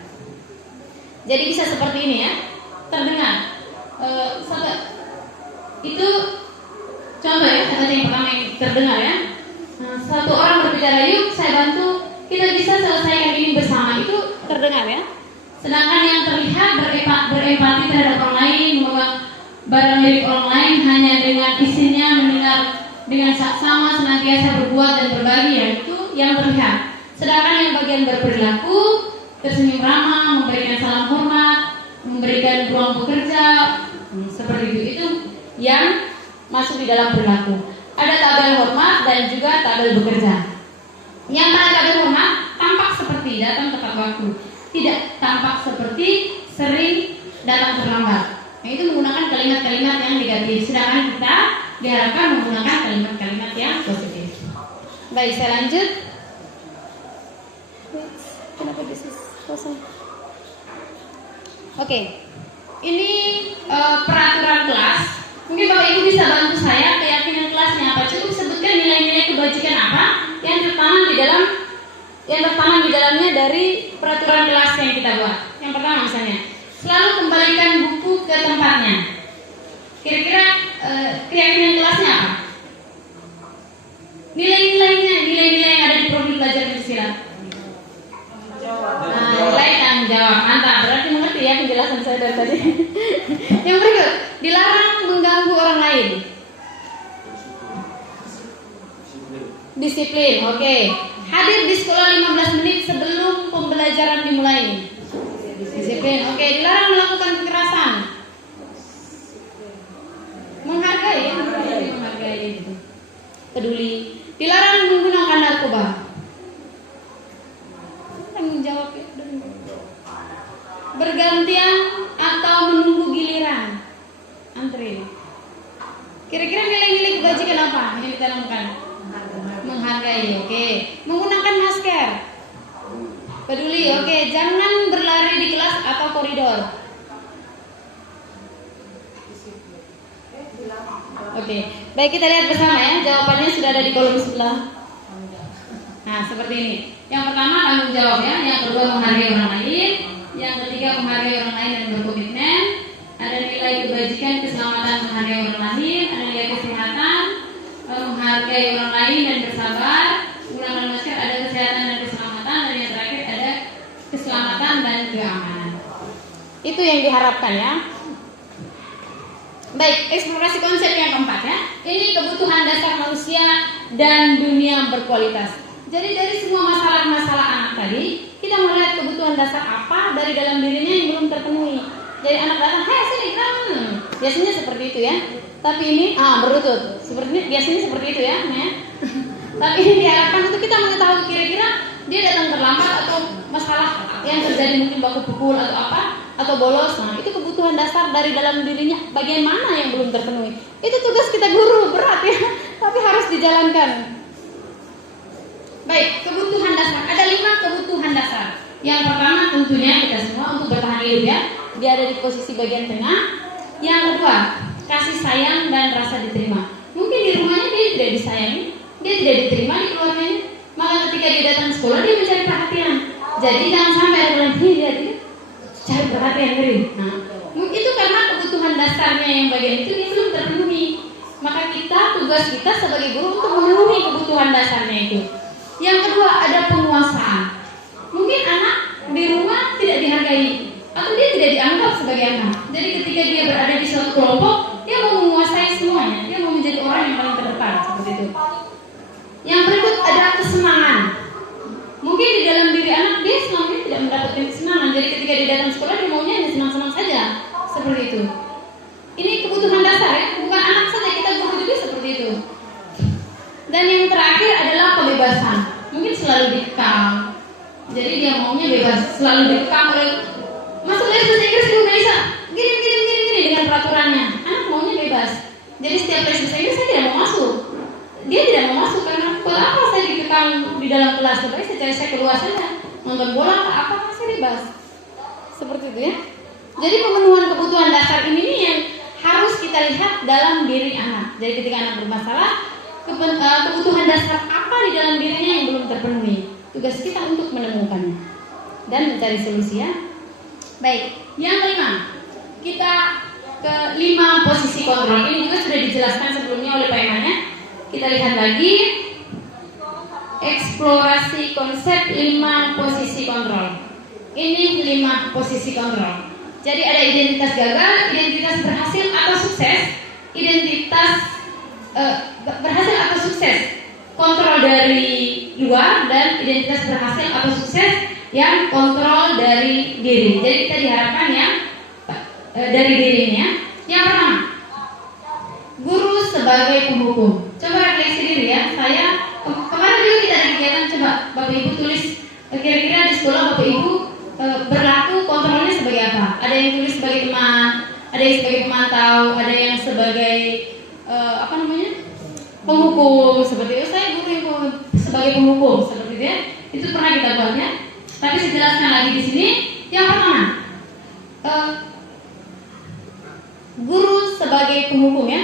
Jadi bisa seperti ini ya, terdengar. Itu contoh ya, yang pertama yang terdengar ya. Satu orang berbicara, yuk saya bantu, kita bisa selesaikan ini bersama, itu terdengar ya. Sedangkan yang terlihat berempati terhadap orang lain, memegang barang milik orang lain hanya dengan isinya mendengar dengan saksama, senantiasa berbuat dan berbagi, ya itu yang terlihat. Sedangkan yang bagian berperilaku, tersenyum ramah, memberikan salam hormat, memberikan ruang bekerja, seperti itu yang masuk di dalam perilaku. Ada tabel hormat dan juga tabel bekerja. Yang pada tabel hormat tampak seperti datang tepat waktu, tidak tampak seperti sering datang terlambat. Nah, itu menggunakan kalimat-kalimat yang negatif. Sedangkan kita diharapkan menggunakan kalimat-kalimat yang positif. Baik, saya lanjut. Kenapa kosong? Oke, ini peraturan kelas. Mungkin Bapak Ibu bisa bantu saya keyakinan kelasnya apa? Cukup sebutkan nilai-nilai kebajikan apa yang tertanam di dalamnya dari peraturan kelas yang kita buat. Yang pertama misalnya, selalu kembalikan buku ke tempatnya. Kira-kira keyakinan kelasnya apa? lain? Disiplin, oke. Hadir di sekolah 15 menit sebelum pembelajaran dimulai. Disiplin, oke. Dilarang melakukan kekerasan. Menghargai, ya, menghargai gitu. Peduli. Dilarang menggunakan narkoba. Tanggung jawab ya. Bergantian atau menunggu giliran. Antri. Kira-kira nilai-nilai kebajikan apa yang ditanamkan? Menghargai, oke. Menggunakan masker. Peduli, oke. Jangan berlari di kelas atau koridor. Oke, baik, kita lihat bersama ya. Jawabannya sudah ada di kolom sebelah. Nah, seperti ini. Yang pertama tanggung jawab ya. Yang kedua menghargai orang lain. Yang ketiga menghargai orang lain dan berkomitmen. Ada nilai kebajikan, keselamatan, menghargai orang lain. Ada nilai kesehatan, menghargai orang lain dan bersabar. Menggunakan masker, ada kesehatan dan keselamatan. Dan yang terakhir ada keselamatan dan keamanan. Itu yang diharapkan ya. Baik, eksplorasi konsep yang keempat ya. Ini kebutuhan dasar manusia dan dunia berkualitas. Jadi dari semua masalah-masalah anak tadi, kita melihat kebutuhan dasar apa dari dalam dirinya yang belum terpenuhi. Jadi anak datang, "Hei sini kamu." Biasanya seperti itu ya. Tapi ini berlutut. Biasanya seperti itu ya, ya. Tapi ini diharapkan untuk kita mengetahui kira-kira dia datang terlambat atau masalah yang terjadi mungkin baku pukul atau apa atau bolos. Nah, itu kebutuhan dasar dari dalam dirinya bagian mana yang belum terpenuhi. Itu tugas kita guru, berat ya, tapi harus dijalankan. Baik, kebutuhan dasar. Ada 5 kebutuhan dasar. Yang pertama tentunya kita semua untuk bertahan hidup ya. Dia ada di posisi bagian tengah. Yang kedua, kasih sayang dan rasa diterima. Mungkin di rumahnya dia tidak disayangi, dia tidak diterima di keluarganya. Maka ketika dia datang ke sekolah dia mencari perhatian. Jadi jangan sampai ada orang dia cari perhatian ngeri. Nah, itu karena kebutuhan dasarnya yang bagian itu dia belum terpenuhi. Maka tugas kita sebagai guru untuk memenuhi kebutuhan dasarnya itu. Yang kedua ada penguasaan. Mungkin anak di rumah tidak dihargai atau dia tidak dianggap sebagai anak. Jadi ketika dia berada di suatu kelompok, dia mau menguasai semuanya. Dia mau menjadi orang yang paling terdepan seperti itu. Yang berikut ada kesenangan. Mungkin di dalam diri anak dia selama ini tidak mendapatkan kesenangan. Jadi ketika dia datang sekolah dia maunya senang-senang saja. Seperti itu. Ini kebutuhan dasar ya. Bukan anak saja, kita guru juga seperti itu. Dan yang terakhir adalah kebebasan. Mungkin selalu dikekang. Jadi dia maunya bebas. Selalu dikekang oleh masuk les bahasa Inggris di Indonesia. Gini dengan peraturannya. Anak maunya bebas. Jadi setiap les bahasa Inggris saya tidak mau masuk. Dia tidak mau masuk karena buat apa saya dikekang di dalam kelas. Sebenarnya saya keluar saja nonton bola apa saya bebas. Seperti itu ya. Jadi pemenuhan kebutuhan dasar ini nih yang harus kita lihat dalam diri anak. Jadi ketika anak bermasalah, kebutuhan dasar apa di dalam dirinya yang belum terpenuhi. Tugas kita untuk menemukannya dan mencari solusi ya. Baik, yang kelima, kita ke 5 posisi kontrol. Ini juga sudah dijelaskan sebelumnya oleh Pak Iman ya. Kita lihat lagi eksplorasi konsep 5 posisi kontrol. Ini 5 posisi kontrol. Jadi ada identitas gagal, identitas berhasil atau sukses, identitas berhasil atau sukses, kontrol dari luar, dan identitas berhasil atau sukses yang kontrol dari diri. Jadi kita diharapkan ya dari dirinya. Yang pertama, guru sebagai penghukum. Coba refleksi diri ya. Saya kemarin juga kita ada kegiatan, coba Bapak Ibu tulis kira-kira di sekolah Bapak Ibu berlaku kontrolnya sebagai apa? Ada yang tulis sebagai teman, ada yang sebagai pemantau, ada yang sebagai penghukum seperti itu. Saya guru yang sebagai penghukum seperti itu ya. Itu pernah kita buat ya. Tapi saya jelaskan lagi di sini. Yang pertama, guru sebagai penghukum ya.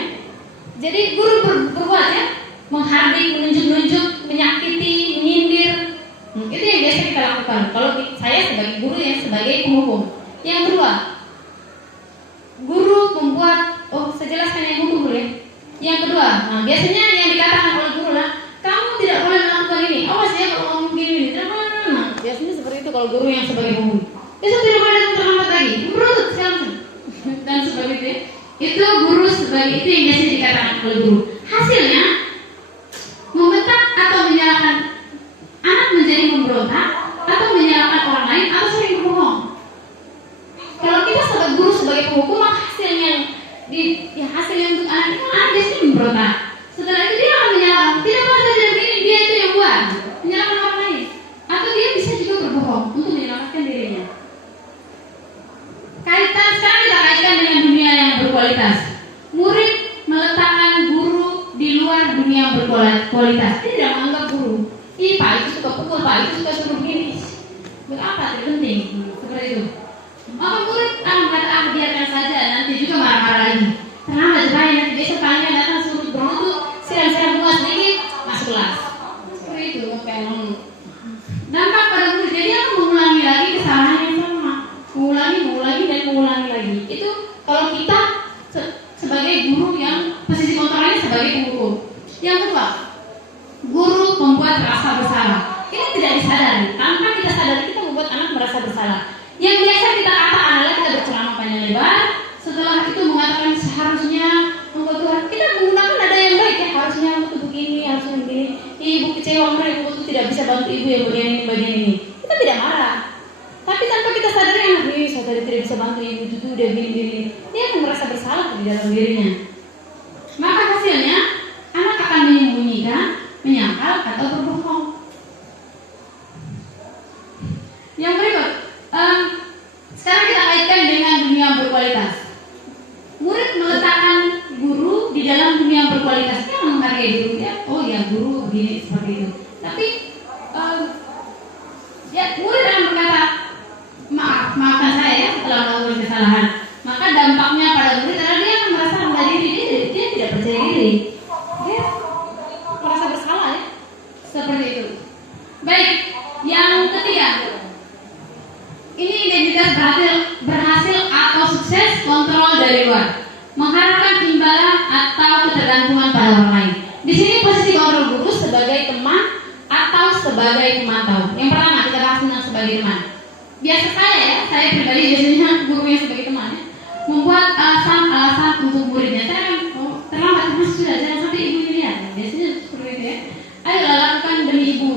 Jadi guru berbuat ya, menghardik, menunjuk-nunjuk, menyakiti, menyindir. Itu yang biasa kita lakukan. Kalau saya sebagai guru yang sebagai penghukum. Yang kedua, guru membuat, saya jelaskan yang hukum dulu ya. Yang kedua, biasanya yang dikatakan oleh guru lah, kamu tidak boleh melakukan ini. Awas ya kalau kamu begini, tidak boleh. Biasanya seperti itu kalau guru yang sebagai penghukum. Besok tidak boleh datang terlambat lagi, berurut sekarang dan seperti itu ya. Itu guru sebagai itu yang biasanya dikatakan oleh guru. Hasilnya membentak atau menyalahkan anak menjadi memberontak atau menyalahkan orang lain atau sering berbohong. Kalau kita sebagai guru sebagai penghukum, maka hasilnya untuk anak itu anak biasanya memberontak. Setelah itu dia akan menyalahkan, tidak pernah saya tidak begini, dia itu yang buat, menyalahkan orang lain. Atau dia bisa juga berbohong untuk menyelamatkan dirinya. Sekarang kita kaitkan dengan dunia yang berkualitas. Murid meletakkan guru di luar dunia yang berkualitas. Dia tidak menganggap guru. Pak itu suka pukul, Pak itu suka suruh begini. Buat apa? Tidak penting. Seperti itu. Maka murid akan berkata, biarkan saja, nanti juga marah-marah lagi. Terlambat jerain, nanti besok paginya datang suruh berlutut, siram-siram bunga sedikit, masuk kelas. Seperti itu, dampak pada murid, jadi akan mengulangi lagi kesalahan yang sama, mengulangi dan mengulangi lagi. Itu kalau kita sebagai guru yang posisi kontrolnya sebagai penghukum. Yang kedua, guru membuat rasa bersalah. Ini tidak disadari, tanpa kita sadari kita membuat anak merasa bersalah. Yang biasa kita katakan adalah kita berceramah panjang lebar. Setelah itu mengatakan seharusnya engkau Tuhan, kita menggunakan nada yang baik ya, harusnya aku begini, harusnya begini. Ibu kecewa, ibu itu tidak bisa bantu ibu yang bagian ini. Kita tidak marah, tapi tanpa kita sadari anak ini saudara tidak bisa bantu ibu itu udah gini. Dia akan merasa bersalah di dalam dirinya. Maka hasilnya anak akan menyembunyikan, menyangkal atau berbohong. Yang berikut, sekarang kita kaitkan dengan dunia berkualitas. Murid meletakkan guru di dalam dunia berkualitas. Dia menghargai guru ya. Oh ya, guru begini seperti itu. Tapi murid akan berkata, maafkan saya ya setelah melakukan kesalahan. Maka dampaknya pada murid adalah dia akan merasa rendah diri, dia tidak percaya diri, dia merasa bersalah ya. Seperti itu. Baik, yang ketiga, ini identitas berhasil atau sukses kontrol dari luar, mengharapkan imbalan atau ketergantungan pada orang lain. Di sini posisi kontrol guru sebagai teman atau sebagai pemantau. Yang pertama kita bahas tentang sebagai teman. Biasa saya pribadi biasanya gurunya sebagai teman ya, membuat alasan untuk muridnya. Saya kan terlambat mas sudah jangan sampai ibu lihat. Biasanya seperti itu ya. Ayolah lakukan demi ibu.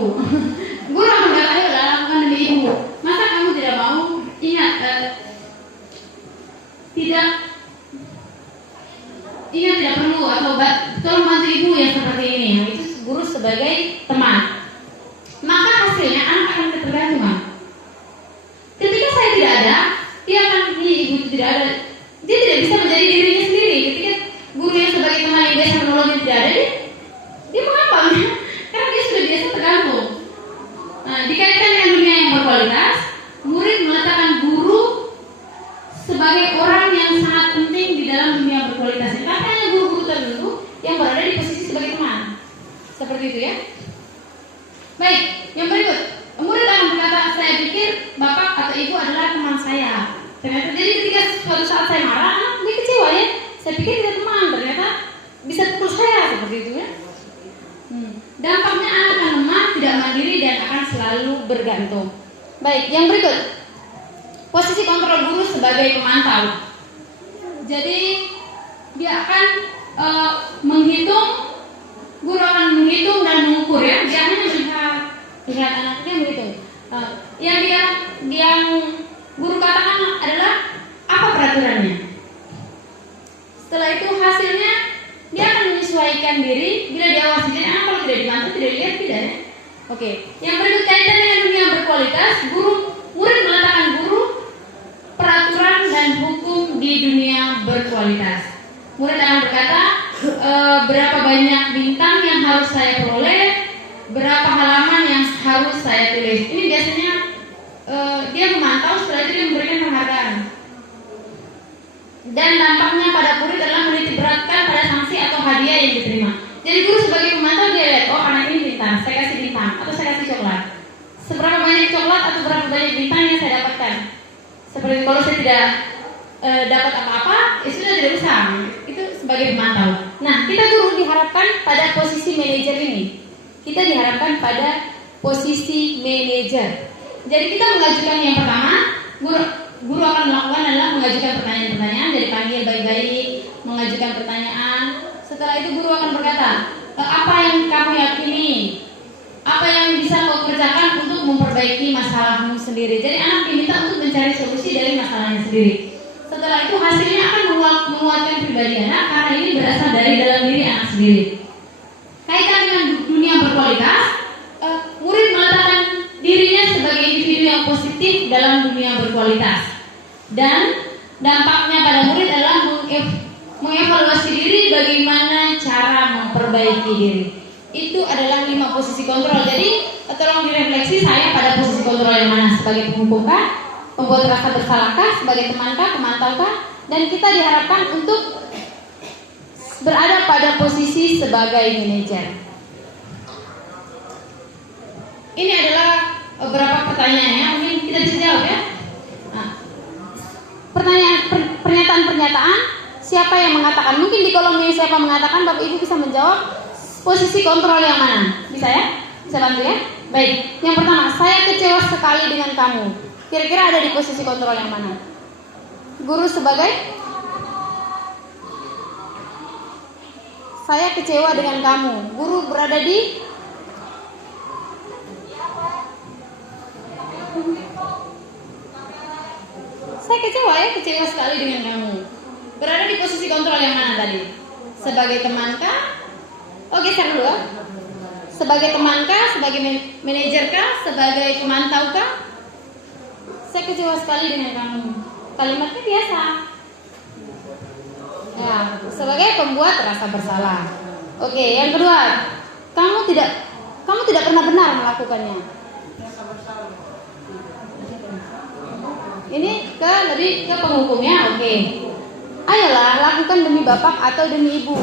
Guru akan berkata ayolah lakukan demi ibu. Masa kamu tidak mau? Ingat tidak perlu atau tolong bantu ibu yang seperti ini ya. Itu guru sebagai teman. Maka hasilnya anak akan ketergantungan. Ketika saya tidak ada, dia akan ibu itu tidak ada. Dia tidak bisa menjadi dirinya sendiri. Ketika guru yang sebagai teman yang biasa menolongnya tidak ada, dia mengapa? Karena dia sudah biasa tergantung. Nah, dikaitkan dengan dunia yang berkualitas, murid meletakkan guru sebagai orang yang sangat penting di dalam dunia berkualitas. Tapi hanya guru-guru tertentu yang berada di posisi sebagai teman. Seperti itu ya. Baik, yang berikut, murid akan berkata, saya pikir bapak atau ibu adalah teman saya. Ternyata jadi ketika suatu saat saya marah, dia kecewa ya. Saya pikir dia teman, ternyata bisa pukul saya seperti itu ya. Dampaknya anak akan lemah, tidak mandiri dan akan selalu bergantung. Baik, yang berikut, posisi kontrol guru sebagai pemantau. Jadi dia akan menghitung, guru akan menghitung dan mengukur ya. Dia hanya melihat anaknya menghitung. Yang guru katakan adalah apa peraturannya. Setelah itu hasilnya dia akan menyesuaikan diri bila diawasi. Jadi anak kalau tidak dibantu, tidak dilihat, tidak ya. Oke. Yang berikut kaitan dengan dunia berkualitas, murid meletakkan guru, peraturan dan hukum di dunia berkualitas. Murid akan berkata, berapa banyak bintang yang harus saya peroleh, berapa halaman yang harus saya tulis. Ini biasanya dia memantau, setelah itu dia memberikan penghargaan. Dan dampaknya pada murid adalah menitik beratkan pada sanksi atau hadiah yang diterima. Jadi guru sebagai pemantau dia lihat, oh anak ini pintar, saya kasih bintang atau saya kasih coklat. Seberapa banyak coklat atau berapa banyak bintang yang saya dapatkan. Seperti kalau saya tidak dapat apa-apa, ya sudah tidak usah. Itu sebagai pemantau. Nah, kita guru diharapkan pada posisi manajer ini. Kita diharapkan pada posisi manajer. Jadi kita mengajukan yang pertama, guru akan melakukan adalah mengajukan pertanyaan-pertanyaan, jadi panggil baik-baik, mengajukan pertanyaan. Setelah itu guru akan berkata, apa yang kamu yakini, apa yang bisa kau kerjakan untuk memperbaiki masalahmu sendiri. Jadi anak diminta untuk mencari solusi dari masalahnya sendiri. Setelah itu hasilnya akan menguatkan pribadi anak karena ini berasal dari dalam diri anak sendiri. Kaitan dengan dunia berkualitas, murid meletakkan dirinya sebagai individu yang positif dalam dunia berkualitas. Dan dampaknya pada murid adalah mengevaluasi diri, bagaimana cara memperbaiki diri. Itu adalah 5 posisi kontrol. Jadi tolong direfleksi, saya pada posisi kontrol yang mana? Sebagai penghukumkah, membuat rasa bersalahkah, sebagai temankah, pemantaukah? Dan kita diharapkan untuk berada pada posisi sebagai manajer. Ini adalah beberapa pertanyaan ya, mungkin kita bisa jawab ya. Nah, pernyataan-pernyataan, siapa yang mengatakan? Mungkin di kolom ini siapa mengatakan, Bapak Ibu bisa menjawab posisi kontrol yang mana? Bisa ya? Bisa bantu ya? Baik, yang pertama, saya kecewa sekali dengan kamu. Kira-kira ada di posisi kontrol yang mana? Guru sebagai? Saya kecewa dengan kamu. Guru berada di? Saya kecewa sekali dengan kamu. Berada di posisi kontrol yang mana tadi? Sebagai temankah? Oke, saya dulu. Sebagai temankah? Sebagai manajerkah? Sebagai pemantaukah? Saya kecewa sekali dengan kamu. Kalimatnya biasa. Ya, sebagai pembuat rasa bersalah. Oke, yang kedua, kamu tidak pernah benar melakukannya. Ini lebih ke penghukumnya. Oke. Ayolah, lakukan demi bapak atau demi ibu.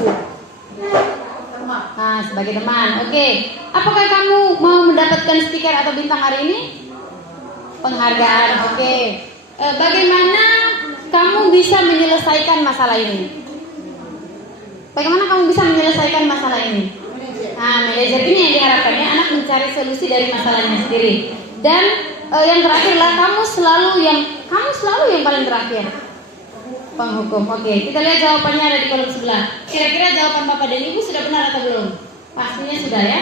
Nah, sebagai teman. Oke. Apakah kamu mau mendapatkan stiker atau bintang hari ini? Penghargaan. Oke. Bagaimana kamu bisa menyelesaikan masalah ini? Bagaimana kamu bisa menyelesaikan masalah ini? Nah, manajer ini yang diharapkannya anak mencari solusi dari masalahnya sendiri. Dan yang terakhir adalah kamu selalu yang paling terakhir. Penghukum. Oke, kita lihat jawabannya ada di kolom sebelah. Kira-kira jawaban Bapak dan Ibu sudah benar atau belum? Pastinya sudah ya.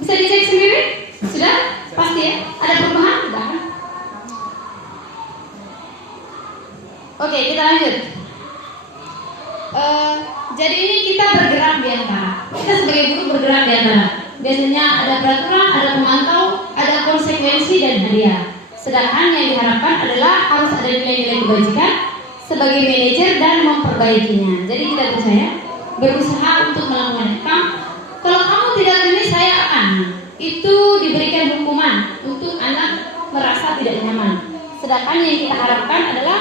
Bisa dicek sendiri? Sudah? Pasti ya? Ada perubahan? Tidak kan? Oke, kita lanjut. Jadi ini kita bergerak di antara. Kita sebagai guru bergerak di antara. Biasanya ada peraturan, ada pemantau, ada konsekuensi dan hadiah. Sedangkan yang diharapkan adalah harus ada nilai-nilai kebajikan sebagai manajer dan memperbaikinya. Jadi kita berusaha untuk melakukannya. Kalau kamu tidak ini saya akan. Itu diberikan hukuman untuk anak merasa tidak nyaman. Sedangkan yang kita harapkan adalah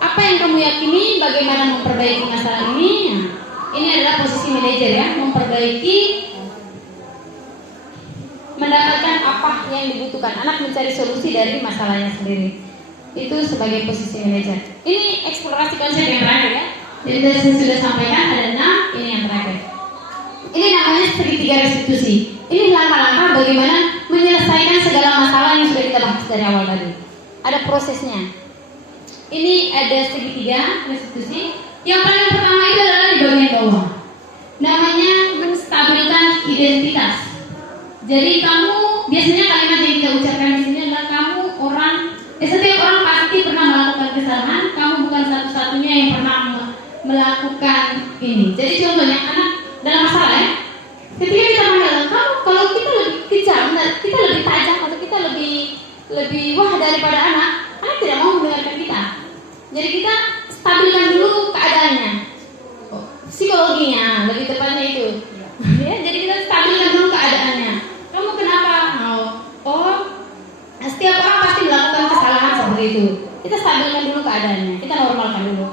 apa yang kamu yakini, bagaimana memperbaiki masalah ini. Nah, ini adalah posisi manajer ya, memperbaiki, mendapatkan apa yang dibutuhkan. Anak mencari solusi dari masalahnya sendiri. Itu sebagai posisi manajer. Ini eksplorasi konsep yang terakhir ya. Jadi saya sudah sampaikan ada 6, ini yang terakhir. Ini namanya segitiga restitusi. Ini langkah-langkah bagaimana menyelesaikan segala masalah yang sudah kita bahas dari awal tadi. Ada prosesnya. Ini ada segitiga restitusi. Yang paling pertama itu adalah di bagian bawah. Namanya menstabilkan identitas. Jadi kamu biasanya kalimat yang kita ucapkan di sini adalah kamu orang. Setiap orang pasti pernah melakukan kesalahan. Kamu bukan satu-satunya yang pernah melakukan ini. Jadi contohnya anak dalam masalah ya. Ketika kita mengatakan kamu, kalau kita lebih kejam, kita lebih tajam atau kita lebih wah daripada anak tidak mau mendengarkan kita. Jadi kita stabilkan dulu keadaannya, psikologinya lebih tepatnya itu. Ya, jadi kita stabilkan dulu keadaannya. Kamu kenapa? Setiap orang pasti melakukan kesalahan seperti itu. Kita stabilkan dulu keadaannya, kita normalkan dulu.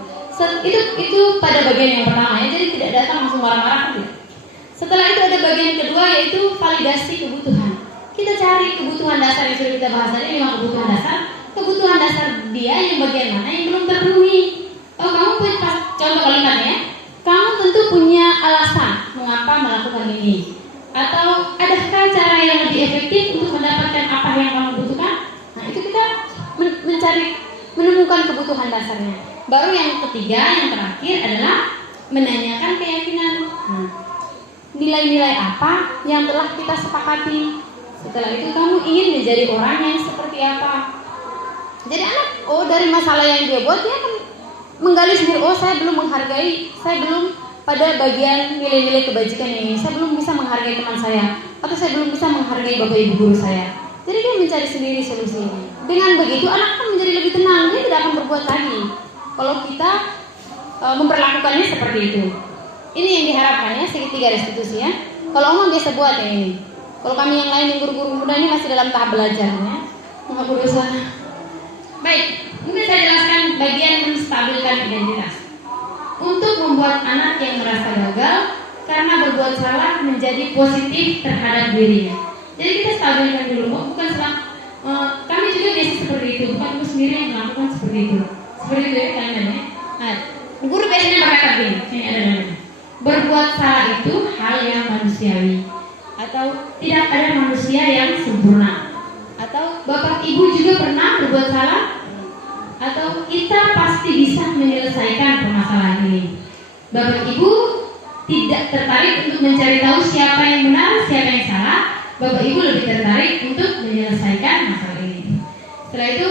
Itu pada bagian yang pertama ya. Jadi tidak datang langsung marah-marah gitu. Setelah itu ada bagian kedua yaitu validasi kebutuhan. Kita cari kebutuhan dasar yang sudah kita bahas tadi, 5 kebutuhan dasar. Kebutuhan dasar dia yang bagian mana yang belum terpenuhi. Kamu punya contoh kalimatnya ya. Kamu tentu punya alasan mengapa melakukan ini. Atau adakah cara yang lebih efektif untuk mendapatkan apa yang kamu butuhkan? Nah, itu kita menemukan kebutuhan dasarnya. Baru yang ketiga, yang terakhir adalah menanyakan keyakinan. Nilai-nilai apa yang telah kita sepakati? Setelah itu kamu ingin menjadi orang yang seperti apa? Jadi anak, dari masalah yang dia buat, dia akan menggali sendiri. Saya belum menghargai, saya belum pada bagian nilai-nilai kebajikan ini, saya belum bisa menghargai teman saya, atau saya belum bisa menghargai bapak ibu guru saya. Jadi dia mencari sendiri solusi. Dengan begitu anak akan menjadi lebih tenang, dia tidak akan berbuat lagi kalau kita memperlakukannya seperti itu. Ini yang diharapkan ya, segitiga restitusi ya. Kalau Omong biasa buat yang ini. Kalau kami yang lain, yang guru-guru muda ini masih dalam tahap belajarnya. Mengaku dosa. Baik, mungkin saya jelaskan bagian menstabilkan identitas. Untuk membuat anak yang merasa gagal karena berbuat salah menjadi positif terhadap dirinya. Jadi kita stabilkan dulu, bukan kami juga biasa seperti itu, bukan aku sendiri yang melakukan seperti itu. Seperti itu ya kalimatnya. Nah, guru biasanya berkata begini, ini ada namanya. Berbuat salah itu hal yang manusiawi, atau tidak ada manusia yang sempurna, atau bapak ibu juga pernah berbuat salah, atau kita pasti bisa menyelesaikan permasalahan ini. Bapak ibu tidak tertarik untuk mencari tahu siapa yang benar, siapa yang salah. Bapak ibu lebih tertarik untuk menyelesaikan masalah ini. Setelah itu,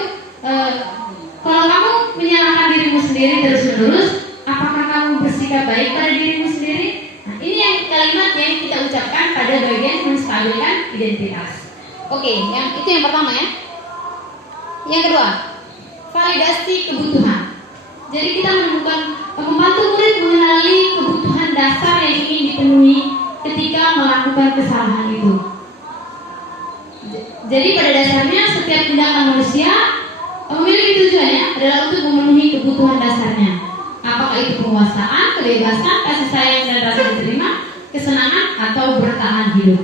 kalau kamu menyalahkan dirimu sendiri terus-menerus, apakah kamu bersikap baik pada dirimu sendiri? Nah, ini yang kalimat yang kita ucapkan pada bagian menstabilkan identitas. Oke, itu yang pertama ya. Yang kedua, validasi kebutuhan. Jadi kita membantu murid mengenali kebutuhan dasar yang ingin dipenuhi ketika melakukan kesalahan itu. Jadi pada dasarnya setiap tindakan manusia memiliki tujuannya adalah untuk memenuhi kebutuhan dasarnya. Apakah itu penguasaan, kebebasan, kasih sayang dan rasa diterima, kesenangan atau bertahan hidup.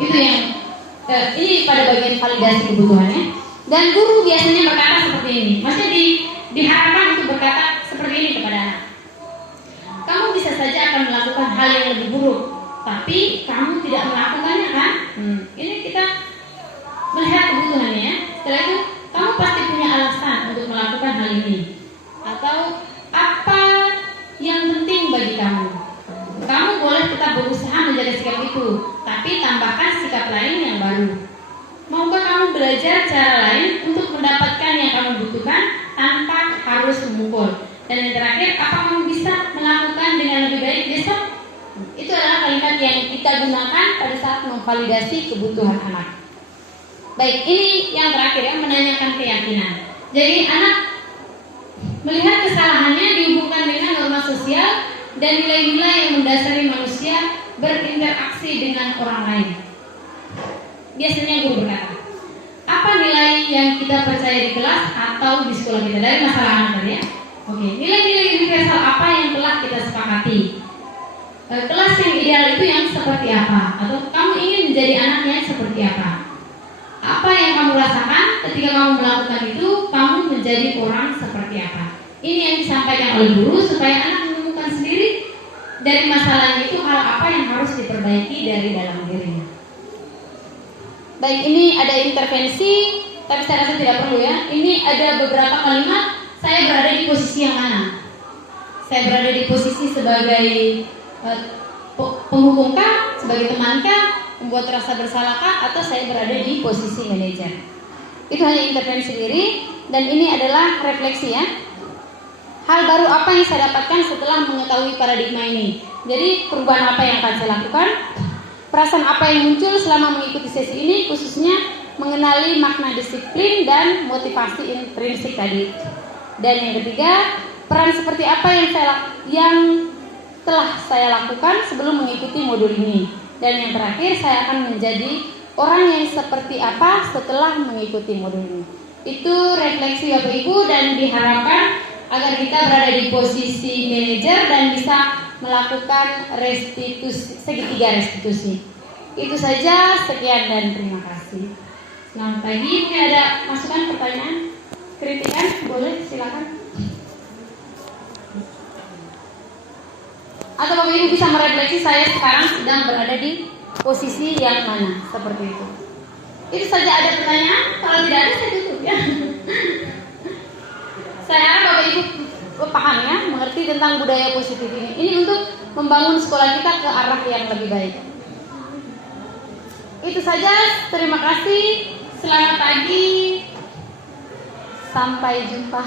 Itu yang ini pada bagian validasi kebutuhannya. Dan guru biasanya berkata seperti ini. Maksudnya diharapkan untuk berkata seperti ini kepada anak. Kamu bisa saja akan melakukan hal yang lebih buruk, tapi kamu tidak melakukannya kan? Ini kita melihat kebutuhannya ya. Setelah itu kamu pasti punya alasan untuk melakukan hal ini. Atau apa yang penting bagi kamu? Kamu boleh tetap berusaha menjaga sikap itu, tapi tambahkan sikap lain yang baru. Maukah kamu belajar cara lain untuk mendapatkan yang kamu butuhkan tanpa harus memukul? Dan yang terakhir, apa kamu bisa melakukan dengan lebih baik besok? Itu adalah kalimat yang kita gunakan pada saat memvalidasi kebutuhan anak. Baik, ini yang terakhir ya, menanyakan keyakinan. Jadi anak melihat kesalahannya dihubungkan dengan norma sosial dan nilai-nilai yang mendasari manusia berinteraksi dengan orang lain. Biasanya guru berkata, apa nilai yang kita percaya di kelas atau di sekolah kita? Dari masalah anak tadi ya. Oke, nilai-nilai universal apa yang telah kita sepakati? Kelas yang ideal itu yang seperti apa? Atau kamu ingin menjadi anak yang seperti apa? Apa yang kamu rasakan ketika kamu melakukan itu? Kamu menjadi orang seperti apa? Ini yang disampaikan oleh guru supaya anak menemukan sendiri dari masalahnya itu hal apa yang harus diperbaiki dari dalam dirinya. Baik, ini ada intervensi, tapi saya rasa tidak perlu ya. Ini ada beberapa kalimat, saya berada di posisi yang mana? Saya berada di posisi sebagai penghukumkah, sebagai temankah, membuat rasa bersalahkah, atau saya berada di posisi manajer. Itu hanya intervensi diri, dan ini adalah refleksi ya. Hal baru apa yang saya dapatkan setelah mengetahui paradigma ini? Jadi perubahan apa yang akan saya lakukan? Perasaan apa yang muncul selama mengikuti sesi ini, khususnya mengenali makna disiplin dan motivasi intrinsik tadi. Dan yang ketiga, peran seperti apa yang telah saya lakukan sebelum mengikuti modul ini. Dan yang terakhir, saya akan menjadi orang yang seperti apa setelah mengikuti modul ini. Itu refleksi Bapak Ibu, dan diharapkan agar kita berada di posisi manajer dan bisa melakukan restitusi, segitiga restitusi. Itu saja, sekian dan terima kasih. Selamat pagi. Mungkin ada masukan, pertanyaan, kritikan, boleh silakan. Atau Bapak Ibu bisa merefleksi saya sekarang sedang berada di posisi yang mana, seperti itu. Itu saja, ada pertanyaan. Kalau tidak ada saya tutup ya. Saya harap Bapak Ibu tentang budaya positif ini. Ini untuk membangun sekolah kita ke arah yang lebih baik. Itu saja, terima kasih. Selamat pagi. Sampai jumpa.